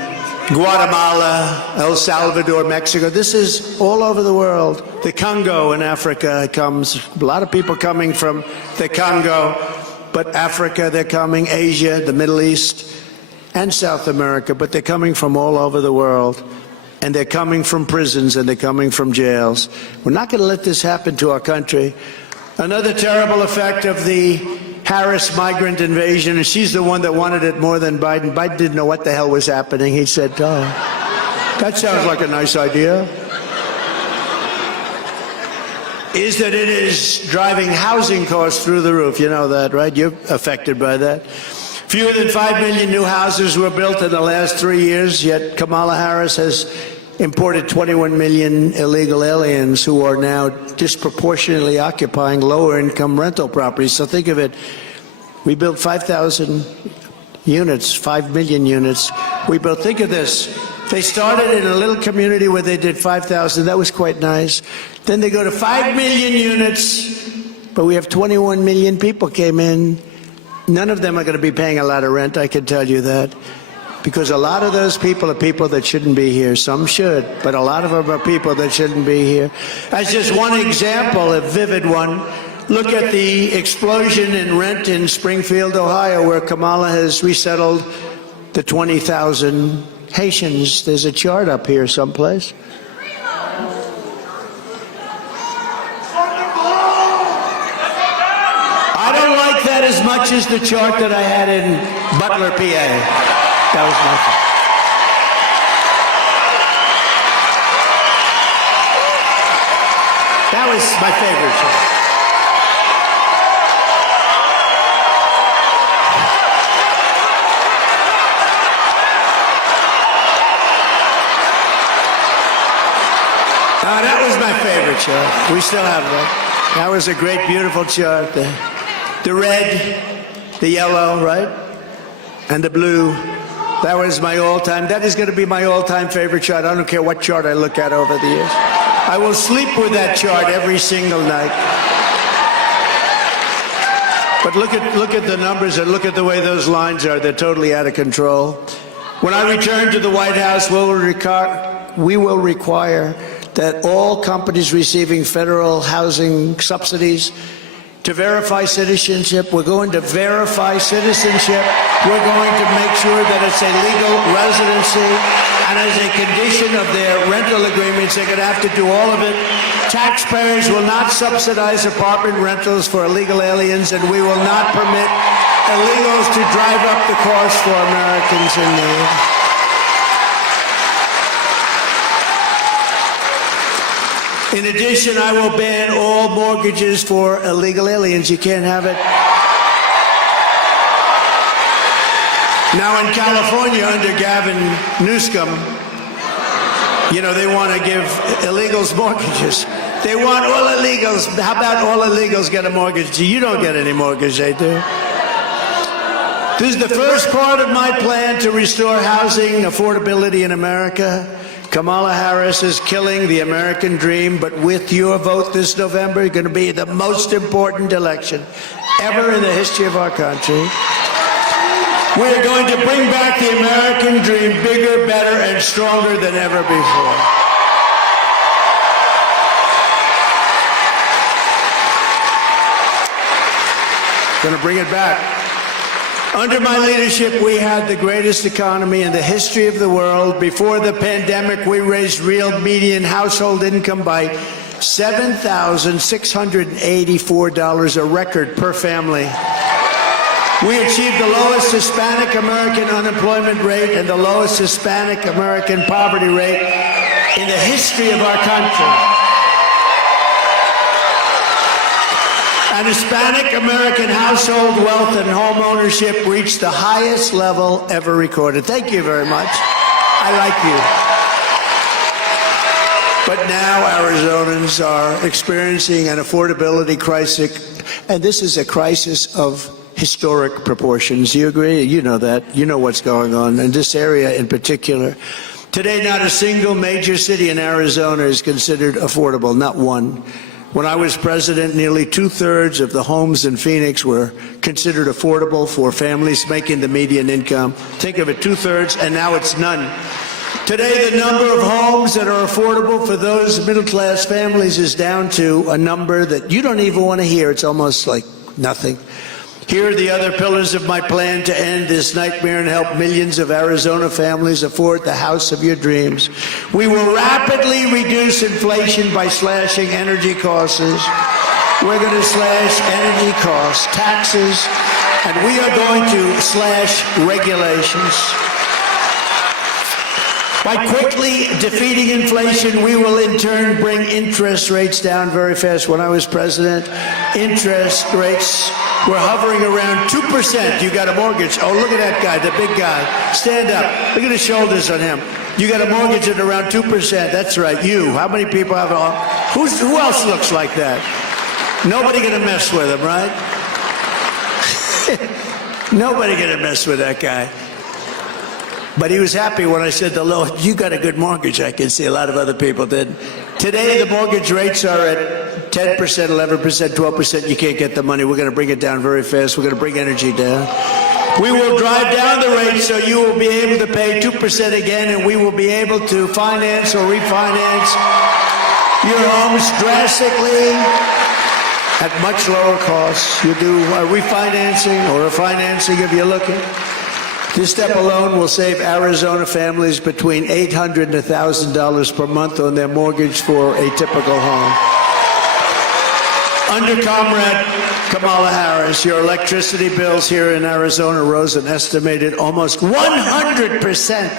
Guatemala, El Salvador, Mexico. This is all over the world. The Congo in Africa comes. A lot of people coming from the Congo. But Africa, they're coming. Asia, the Middle East, and South America. But they're coming from all over the world. And they're coming from prisons and they're coming from jails. We're not going to let this happen to our country. Another terrible effect of the Harris migrant invasion, and she's the one that wanted it more than Biden. Biden didn't know what the hell was happening. He said, oh, that sounds like a nice idea. Is that it is driving housing costs through the roof. You know that, right? You're affected by that. Fewer than 5 million new houses were built in the last 3 years, yet Kamala Harris has imported 21 million illegal aliens who are now disproportionately occupying lower-income rental properties. So think of it. We built 5,000 units, 5 million units. We built, think of this. They started in a little community where they did 5,000. That was quite nice. Then they go to 5 million units, but we have 21 million people came in. None of them are going to be paying a lot of rent, I can tell you that. Because a lot of those people are people that shouldn't be here. Some should, but a lot of them are people that shouldn't be here. As just one example, a vivid one, look at the explosion in rent in Springfield, Ohio, where Kamala has resettled the 20,000 Haitians. There's a chart up here someplace. I don't like that as much as the chart that I had in Butler, PA. That was my fault. That was my favorite chart. That was my favorite chart. We still have that. That was a great, beautiful chart. The red, the yellow, right? And the blue. That was my all-time. That is going to be my all-time favorite chart. I don't care what chart I look at over the years. I will sleep with that chart every single night. But look at the numbers and look at the way those lines are. They're totally out of control. When I return to the White House, we will require that all companies receiving federal housing subsidies to verify citizenship. We're going to verify citizenship. We're going to make sure that it's a legal residency. And as a condition of their rental agreements, they're going to have to do all of it. Taxpayers will not subsidize apartment rentals for illegal aliens, and we will not permit illegals to drive up the cost for Americans in need. In addition, I will ban all mortgages for illegal aliens. You can't have it. Now in California, under Gavin Newsom, you know, they want to give illegals mortgages. They want all illegals. How about all illegals get a mortgage? You don't get any mortgage, they do. This is the first part of my plan to restore housing affordability in America. Kamala Harris is killing the American dream, but with your vote this November, it's going to be the most important election ever in the history of our country. We're going to bring back the American dream bigger, better, and stronger than ever before. Going to bring it back. Under my leadership, we had the greatest economy in the history of the world. Before the pandemic, we raised real median household income by $7,684, a record per family. We achieved the lowest Hispanic American unemployment rate and the lowest Hispanic American poverty rate in the history of our country. And Hispanic American household wealth and home ownership reached the highest level ever recorded. Thank you very much. I like you. But now Arizonans are experiencing an affordability crisis, and this is a crisis of historic proportions. Do you agree? You know that. You know what's going on in this area in particular. Today, not a single major city in Arizona is considered affordable, not one. When I was president, nearly two-thirds of the homes in Phoenix were considered affordable for families making the median income. Think of it, two-thirds, and now it's none. Today, the number of homes that are affordable for those middle-class families is down to a number that you don't even want to hear. It's almost like nothing. Here are the other pillars of my plan to end this nightmare and help millions of Arizona families afford the house of your dreams. We will rapidly reduce inflation by slashing energy costs. We're going to slash energy costs, taxes, and we are going to slash regulations. By quickly defeating inflation, we will in turn bring interest rates down very fast. When I was president, interest rates were hovering around 2%. You got a mortgage. Oh, look at that guy, the big guy. Stand up. Look at the shoulders on him. You got a mortgage at around 2%. That's right, you. How many people have a... Who else looks like that? Nobody gonna mess with him, right? Nobody gonna mess with that guy. But he was happy when I said to Lord, you got a good mortgage. I can see a lot of other people did. Today, the mortgage rates are at 10%, 11%, 12%. You can't get the money. We're going to bring it down very fast. We're going to bring energy down. We will drive down the rate so you will be able to pay 2% again, and we will be able to finance or refinance your homes drastically at much lower costs. You do a refinancing or a financing if you're looking. This step alone will save Arizona families between $800 and $1,000 per month on their mortgage for a typical home. Under Comrade Kamala Harris, your electricity bills here in Arizona rose an estimated almost 100%.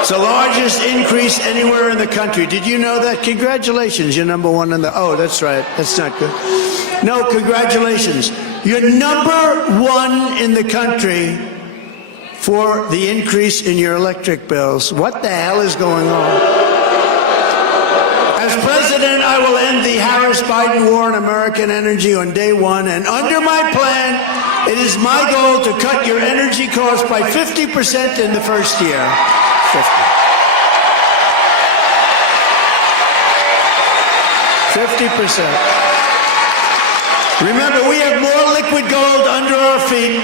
It's the largest increase anywhere in the country. Did you know that? Congratulations, you're number one in the... Oh, that's right. That's not good. No, congratulations. You're number one in the country for the increase in your electric bills. What the hell is going on? As president, I will end the Harris-Biden war on American energy on day one, and under my plan, it is my goal to cut your energy costs by 50% in the first year. 50%. Remember, we have more liquid gold under our feet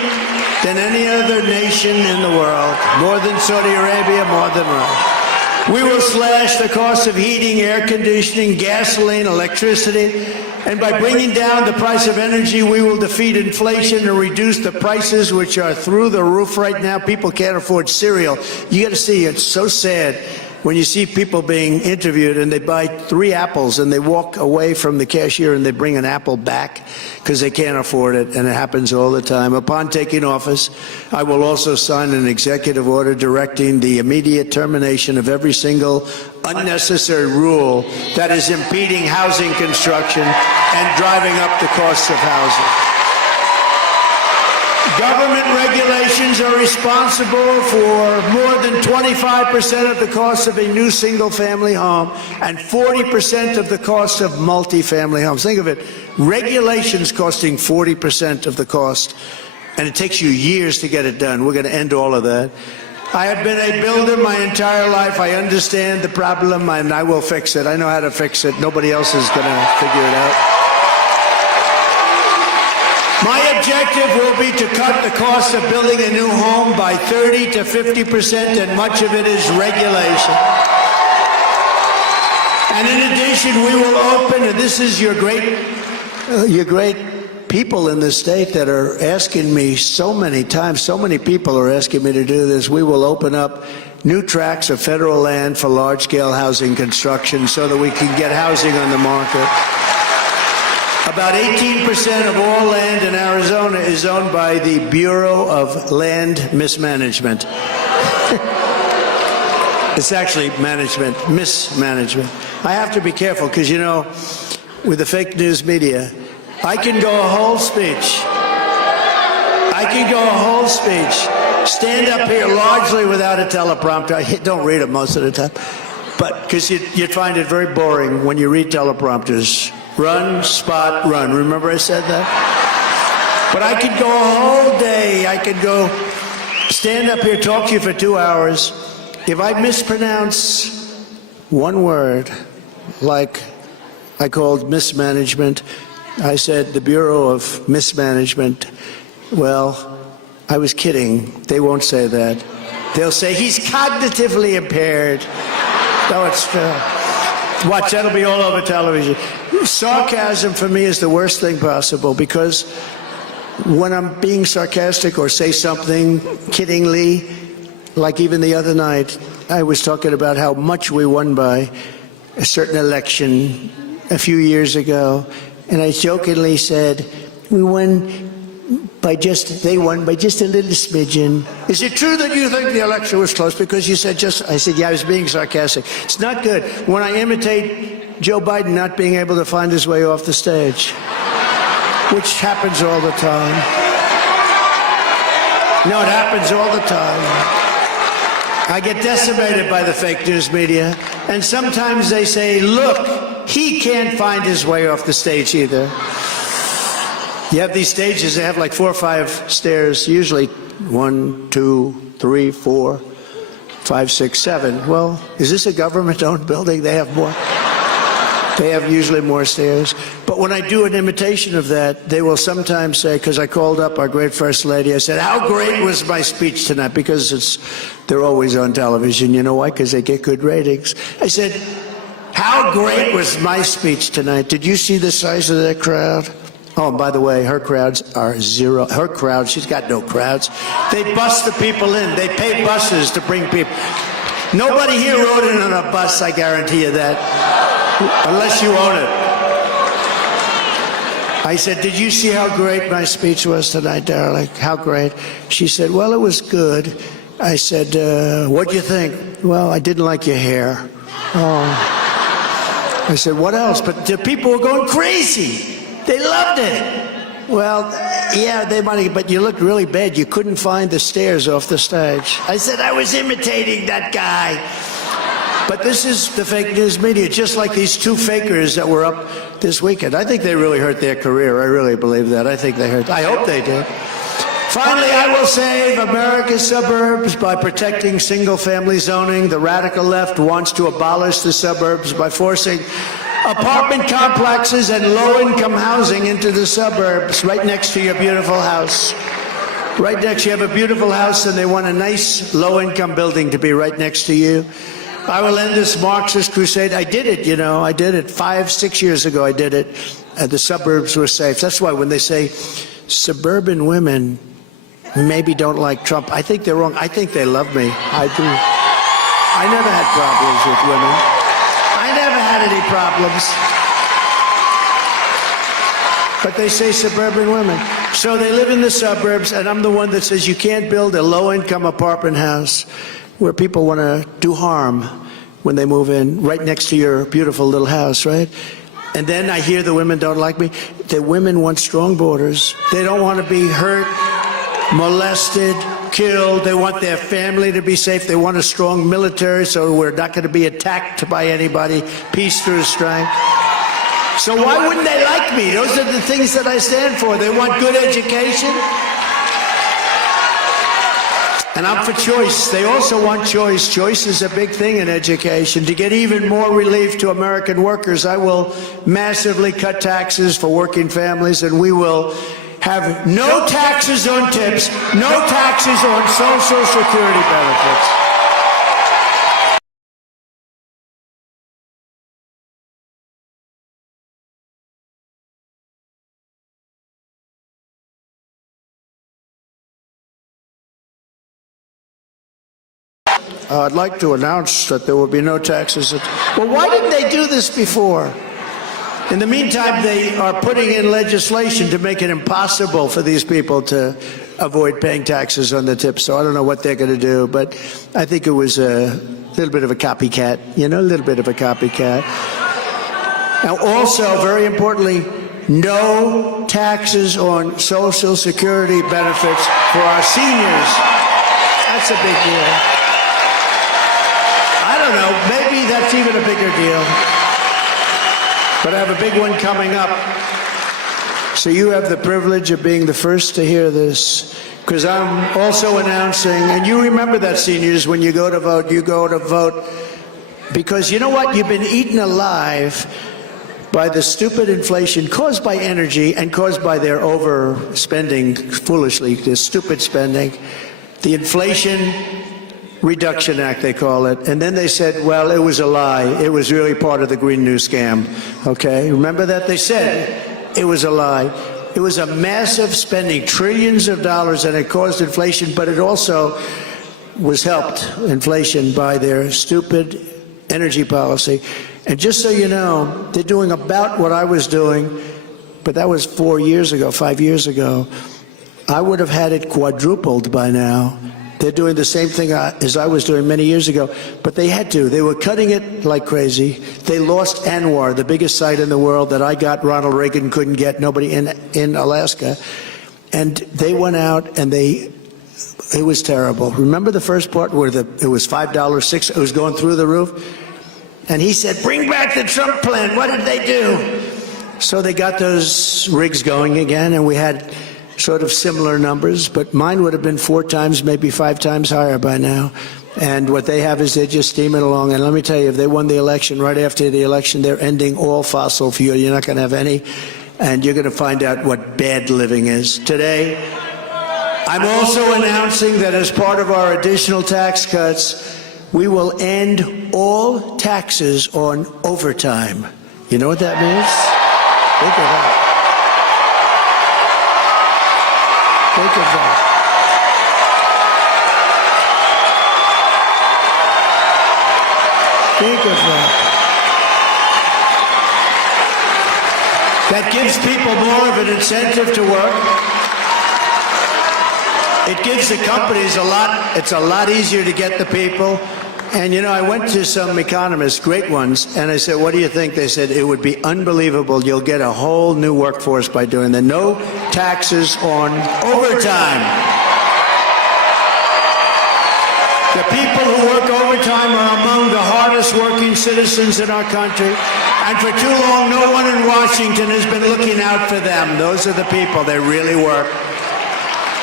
than any other nation in the world. More than Saudi Arabia, more than Russia. We will slash the cost of heating, air conditioning, gasoline, electricity, and by bringing down the price of energy, we will defeat inflation and reduce the prices, which are through the roof right now. People can't afford cereal. You got to see, it's so sad when you see people being interviewed and they buy 3 apples and they walk away from the cashier and they bring an apple back because they can't afford it, and it happens all the time. Upon taking office, I will also sign an executive order directing the immediate termination of every single unnecessary rule that is impeding housing construction and driving up the costs of housing. Government regulations are responsible for more than 25% of the cost of a new single-family home and 40% of the cost of multifamily homes. Think of it, regulations costing 40% of the cost, and it takes you years to get it done. We're going to end all of that. I have been a builder my entire life. I understand the problem, and I will fix it. I know how to fix it. Nobody else is going to figure it out. My objective will be to cut the cost of building a new home by 30 to 50%, and much of it is regulation. And in addition, we will open, and this is your great people in the state that are asking me so many times, so many people are asking me to do this. We will open up new tracts of federal land for large-scale housing construction so that we can get housing on the market. About 18% of all land in Arizona is owned by the Bureau of Land Mismanagement. It's actually mismanagement. I have to be careful because, you know, with the fake news media, I can go a whole speech. Stand up here largely without a teleprompter. I don't read it most of the time. But because you'd find it very boring when you read teleprompters. Run, spot, run. Remember I said that? But I could go a whole day. I could go stand up here, talk to you for 2 hours. If I mispronounce one word, like I called mismanagement, I said the Bureau of Mismanagement. Well, I was kidding. They won't say that. They'll say he's cognitively impaired. No, it's true. Watch, that'll be all over television. Sarcasm for me is the worst thing possible because when I'm being sarcastic or say something kiddingly, like even the other night, I was talking about how much we won by a certain election a few years ago, and I jokingly said, they won by just a little smidgen. Is it true that you think the election was close because you said just, I said, yeah, I was being sarcastic. It's not good when I imitate Joe Biden not being able to find his way off the stage, which happens all the time. No, it happens all the time. I get decimated by the fake news media, and sometimes they say, look, he can't find his way off the stage either. You have these stages, they have like 4 or 5 stairs, usually 1, 2, 3, 4, 5, 6, 7. Well, is this a government-owned building? They have more. They have usually more stairs. But when I do an imitation of that, they will sometimes say, because I called up our great First Lady, I said, how great was my speech tonight? Because they're always on television. You know why? Because they get good ratings. I said, how great was my speech tonight? Did you see the size of that crowd? Oh, and by the way, her crowds are zero. Her crowd, she's got no crowds. They bus the people in. They pay buses to bring people. Nobody here rode in on a bus, I guarantee you that. Unless you own it. I said, did you see how great my speech was tonight, darling? How great? She said, well, it was good. I said, what'd you think? Well, I didn't like your hair. Oh. I said, what else? But the people were going crazy. They loved it. Well, yeah, they might have, but you looked really bad. You couldn't find the stairs off the stage. I said, I was imitating that guy. But this is the fake news media, just like these 2 fakers that were up this weekend. I think they really hurt their career. I really believe that. I think they hurt. I hope they did. Finally, I will save America's suburbs by protecting single-family zoning. The radical left wants to abolish the suburbs by forcing apartment complexes and low-income housing into the suburbs, right next to your beautiful house. Right next, you have a beautiful house, and they want a nice low-income building to be right next to you. I will end this Marxist crusade. I did it, you know. I did it 5, 6 years ago. I did it. The suburbs were safe. That's why when they say suburban women maybe don't like Trump, I think they're wrong. I think they love me. I do. I never had problems with women. I never had any problems. But they say suburban women. So they live in the suburbs, and I'm the one that says you can't build a low-income apartment house where people want to do harm when they move in, right next to your beautiful little house, right? And then I hear the women don't like me. The women want strong borders. They don't want to be hurt, molested, killed. They want their family to be safe. They want a strong military so we're not going to be attacked by anybody. Peace through strength. So why wouldn't they like me? Those are the things that I stand for. They want good education. And I'm for choice. They also want choice. Choice is a big thing in education. To get even more relief to American workers, I will massively cut taxes for working families, and we will have no taxes on tips, no taxes on Social Security benefits. I'd like to announce that there will be no taxes. Well, why didn't they do this before? In the meantime, they are putting in legislation to make it impossible for these people to avoid paying taxes on the tips. So I don't know what they're going to do, but I think it was a little bit of a copycat, a little bit of a copycat. Now, also, very importantly, no taxes on Social Security benefits for our seniors. That's a big deal. I don't know, maybe that's even a bigger deal. But I have a big one coming up. So you have the privilege of being the first to hear this, because I'm also announcing, and you remember that, seniors, when you go to vote, because you know what? You've been eaten alive by the stupid inflation caused by energy and caused by their overspending foolishly, this stupid spending. The Inflation Reduction Act, they call it. And then they said, well, it was a lie. It was really part of the Green New scam. Okay? Remember that? They said it was a lie. It was a massive spending, trillions of dollars, and it caused inflation, but it also was helped, inflation, by their stupid energy policy. And just so you know, they're doing about what I was doing, but that was 4 years ago, 5 years ago. I would have had it quadrupled by now. They're doing the same thing as I was doing many years ago, but they had to. They were cutting it like crazy. They lost ANWR, the biggest site in the world that I got, Ronald Reagan couldn't get, nobody in Alaska. And they went out and it was terrible. Remember the first part where it was $5, $6, it was going through the roof? And he said, bring back the Trump plan. What did they do? So they got those rigs going again, and we had sort of similar numbers, but mine would have been 4 times, maybe 5 times higher by now. And what they have is they're just steaming along. And let me tell you, if they won the election, right after the election, they're ending all fossil fuel. You're not going to have any, and you're going to find out what bad living is. Today, I'm also announcing that as part of our additional tax cuts, we will end all taxes on overtime. You know what that means? Think of that. Think of that. Think of that. That gives people more of an incentive to work. It gives the companies it's a lot easier to get the people. And I went to some economists, great ones, and I said, what do you think? They said, it would be unbelievable. You'll get a whole new workforce by doing that. No taxes on overtime. The people who work overtime are among the hardest working citizens in our country. And for too long, no one in Washington has been looking out for them. Those are the people. They really work.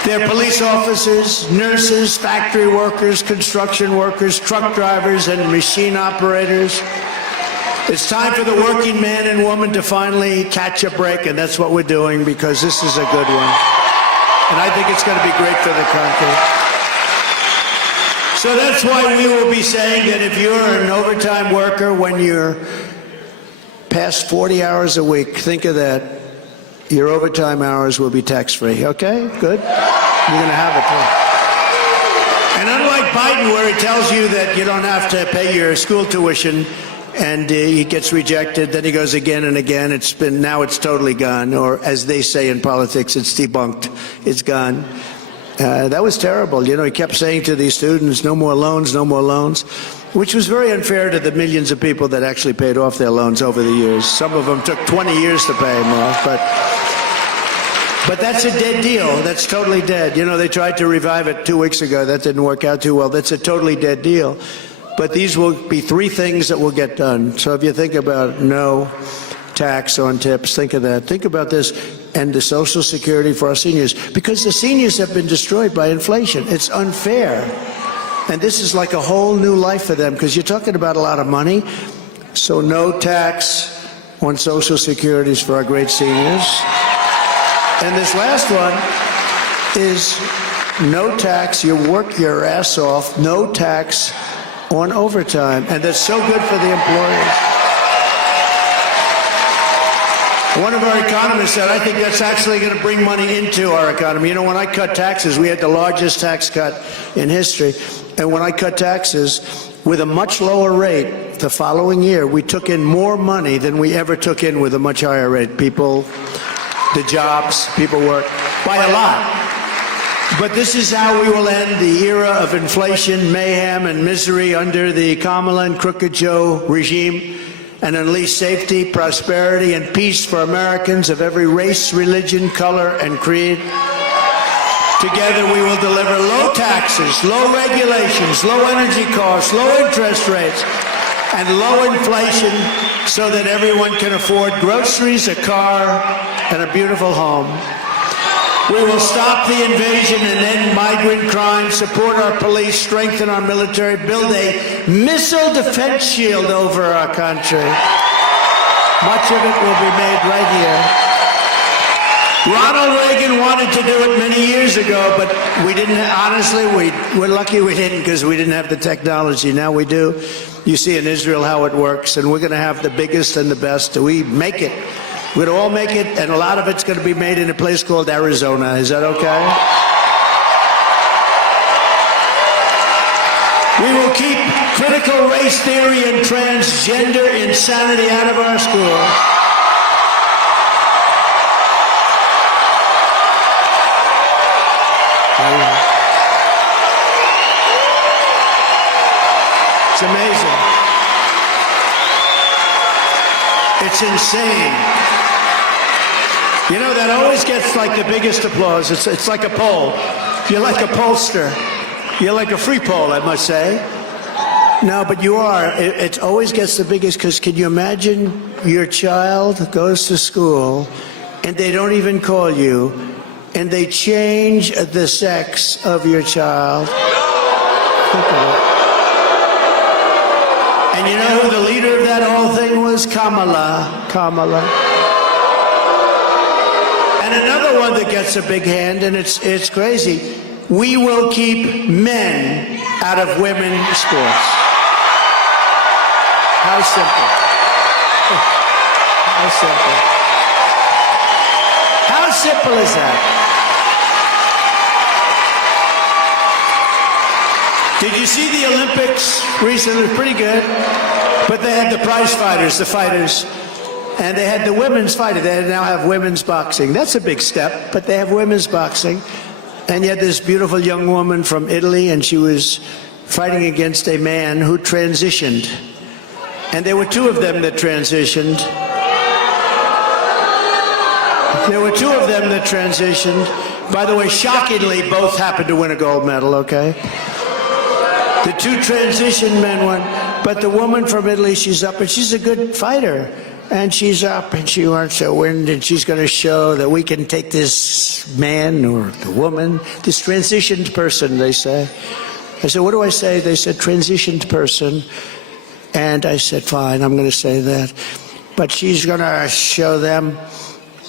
They're police officers, nurses, factory workers, construction workers, truck drivers, and machine operators. It's time for the working man and woman to finally catch a break, and that's what we're doing, because this is a good one. And I think it's going to be great for the country. So that's why we will be saying that if you're an overtime worker, when you're past 40 hours a week, think of that. Your overtime hours will be tax-free. Okay? Good? You're going to have it too. And unlike Biden, where he tells you that you don't have to pay your school tuition and he gets rejected, then he goes again and again. Now it's totally gone. Or as they say in politics, it's debunked. It's gone. That was terrible. He kept saying to these students, no more loans, no more loans, which was very unfair to the millions of people that actually paid off their loans over the years. Some of them took 20 years to pay them off, but that's a dead deal. That's totally dead. They tried to revive it 2 weeks ago. That didn't work out too well. That's a totally dead deal. But these will be 3 things that will get done. So if you think about no tax on tips, think of that. Think about this, and the Social Security for our seniors, because the seniors have been destroyed by inflation. It's unfair. And this is like a whole new life for them, because you're talking about a lot of money. So no tax on Social Securities for our great seniors. And this last one is no tax. You work your ass off. No tax on overtime. And that's so good for the employers. One of our economists said, I think that's actually going to bring money into our economy. You know, when I cut taxes, we had the largest tax cut in history. And when I cut taxes with a much lower rate the following year, we took in more money than we ever took in with a much higher rate. People, the jobs, people work by a lot. But this is how we will end the era of inflation, mayhem, and misery under the Kamala and Crooked Joe regime, and unleash safety, prosperity, and peace for Americans of every race, religion, color, and creed. Together we will deliver low taxes, low regulations, low energy costs, low interest rates, and low inflation so that everyone can afford groceries, a car, and a beautiful home. We will stop the invasion and end migrant crime, support our police, strengthen our military, build a missile defense shield over our country. Much of it will be made right here. Ronald Reagan wanted to do it many years ago, but we didn't. Honestly, we're lucky we didn't, because we didn't have the technology. Now we do. You see in Israel how it works, and we're going to have the biggest and the best. We make it. We're going to all make it, and a lot of it's going to be made in a place called Arizona. Is that okay? We will keep critical race theory and transgender insanity out of our schools. It's amazing. It's insane. You know, that always gets like the biggest applause. It's like a poll. You're like a pollster. You're like a free poll, I must say. No, but you are. It always gets the biggest, because can you imagine your child goes to school and they don't even call you, and they change the sex of your child? Think of it. And you know who the leader of that whole thing was? Kamala. And another one that gets a big hand, and it's crazy. We will keep men out of women's sports. How simple. How simple. How simple is that? Did you see the Olympics recently? It was pretty good. But they had the prize fighters, the fighters. And they had the women's fighter. They now have women's boxing. That's a big step, but they have women's boxing. And you had this beautiful young woman from Italy, and she was fighting against a man who transitioned. And there were two of them that transitioned. By the way, shockingly, both happened to win a gold medal, okay? The two transition men won. But the woman from Italy, she's up, and she's a good fighter. And she's up, and she wants to win, and she's going to show that we can take this man or the woman, this transitioned person, they say. I said, what do I say? They said, transitioned person. And I said, fine, I'm going to say that. But she's going to show them.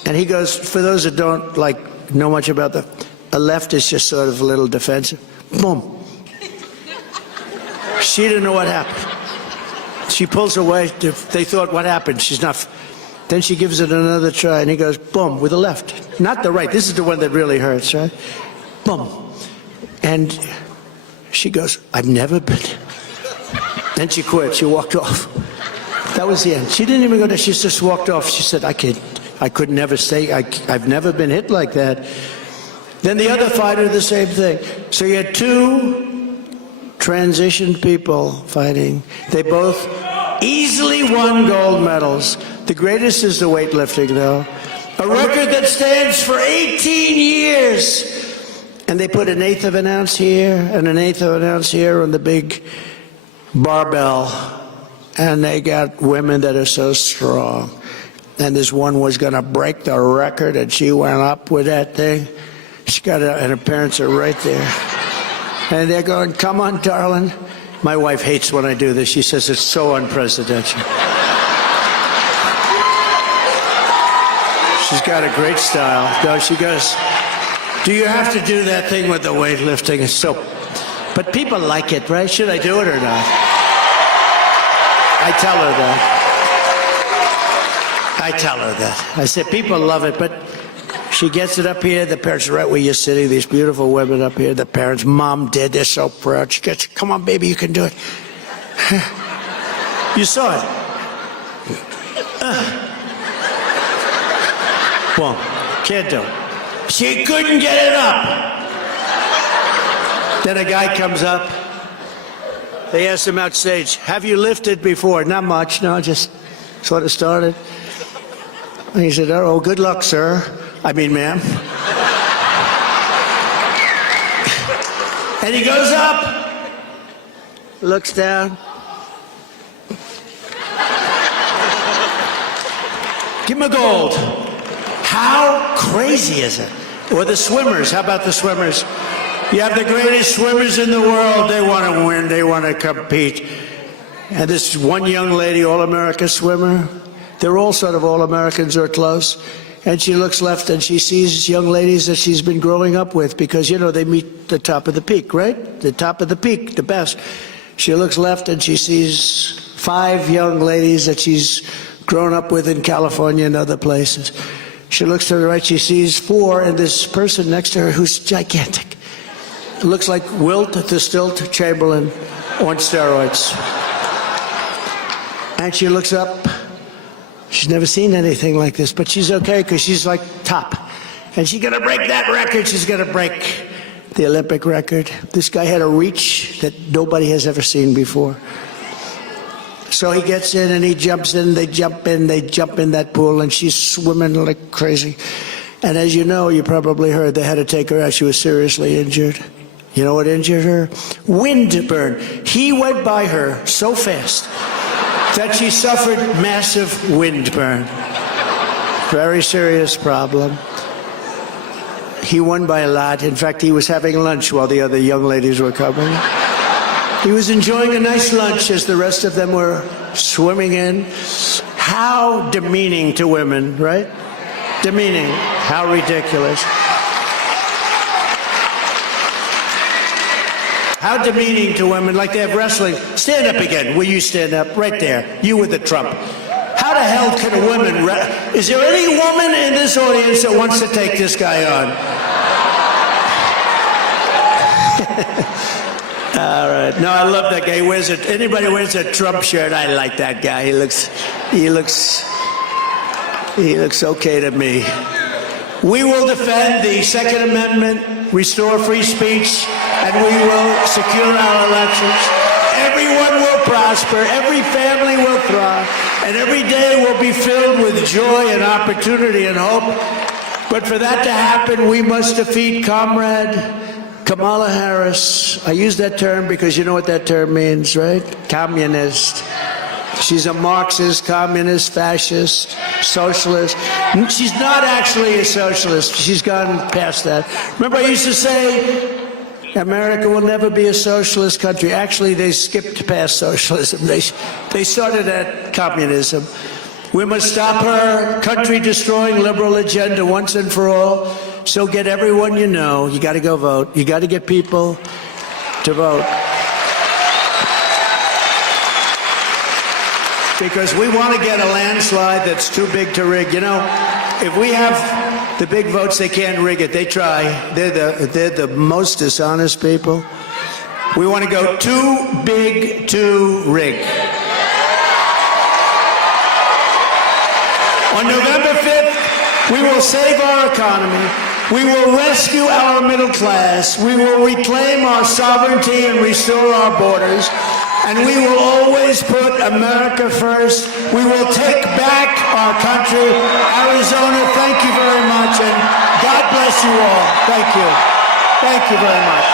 And he goes, for those that don't know much about a left is just sort of a little defensive. Boom. She didn't know what happened. She pulls away. They thought, what happened? She's not. Then she gives it another try, and he goes, boom, with the left. Not the right. This is the one that really hurts, right? Boom. And she goes, I've never been. Then she quit. She walked off. That was the end. She didn't even go there. She just walked off. She said, I could never say, I've never been hit like that. Then the other fighter, the same thing. So you had two transitioned people fighting. They both easily won gold medals. The greatest is the weightlifting, though. A record that stands for 18 years. And they put 1/8 of an ounce here and 1/8 of an ounce here on the big barbell. And they got women that are so strong. And this one was going to break the record, and she went up with that thing. She got it, and her parents are right there. And they're going, come on, darling. My wife hates when I do this. She says it's so unprecedented. She's got a great style. No, she goes, do you have to do that thing with the weightlifting? It's so, but people like it, right? Should I do it or not? I tell her that. I tell her that. I said, people love it, but she gets it up here. The parents are right where you're sitting. These beautiful women up here. The parents, mom, dad, they're so proud. She gets, come on, baby, you can do it. You saw it. Well, can't do it. She couldn't get it up. Then a guy comes up. They asked him outstage, have you lifted before? Not much, no, just sort of started. And he said, oh, good luck, sir. I mean, ma'am. And he goes up, looks down. Give him a gold. How crazy is it? Or the swimmers, how about the swimmers? You have the greatest swimmers in the world. They want to win. They want to compete. And this one young lady, all-America swimmer, they're all sort of all-Americans or close. And she looks left and she sees young ladies that she's been growing up with because, you know, they meet the top of the peak, right? The top of the peak, the best. She looks left and she sees 5 young ladies that she's grown up with in California and other places. She looks to the right, she sees 4, and this person next to her who's gigantic. It looks like Wilt the Stilt Chamberlain on steroids. And she looks up. She's never seen anything like this, but she's okay because she's like top. And she's gonna break that record. She's gonna break the Olympic record. This guy had a reach that nobody has ever seen before. So he gets in and he jumps in, they jump in that pool, and she's swimming like crazy. And as you know, you probably heard, they had to take her out. She was seriously injured. You know what injured her? Windburn. He went by her so fast that she suffered massive windburn. Very serious problem. He won by a lot. In fact, he was having lunch while the other young ladies were coming. He was enjoying a nice lunch as the rest of them were swimming in. How demeaning to women, right? Demeaning. How ridiculous. How demeaning to women, like they have wrestling. Stand up again. Will you stand up? Right there. You with the Trump. How the hell can a woman... Is there any woman in this audience that wants to take this guy on? All right. No, I love that guy. He wears it. Anybody wears a Trump shirt, I like that guy. He looks okay to me. We will defend the Second Amendment, restore free speech, and we will secure our elections. Everyone will prosper, every family will thrive, and every day will be filled with joy and opportunity and hope. But for that to happen, we must defeat Comrade Kamala Harris. I use that term because you know what that term means, right? Communist. She's a Marxist, communist, fascist, socialist. She's not actually a socialist. She's gone past that. Remember, I used to say, America will never be a socialist country. Actually, they skipped past socialism. They started at communism. We must stop her country-destroying liberal agenda once and for all. So get everyone you know. You got to go vote. You got to get people to vote. Because we want to get a landslide that's too big to rig. You know, if we have the big votes, they can't rig it. They try. They're the most dishonest people. We want to go too big to rig. On November 5th, we will save our economy. We will rescue our middle class. We will reclaim our sovereignty and restore our borders. And we will always put America first. We will take back our country. Arizona, thank you very much. And God bless you all. Thank you. Thank you very much.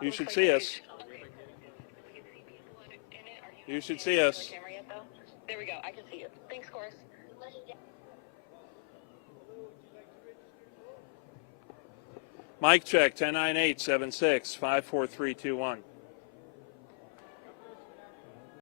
You should see us. You should see us. There we go. I can see you. Thanks, Course. Mic check, 10-9-8-7-6-5-4-3-2-1.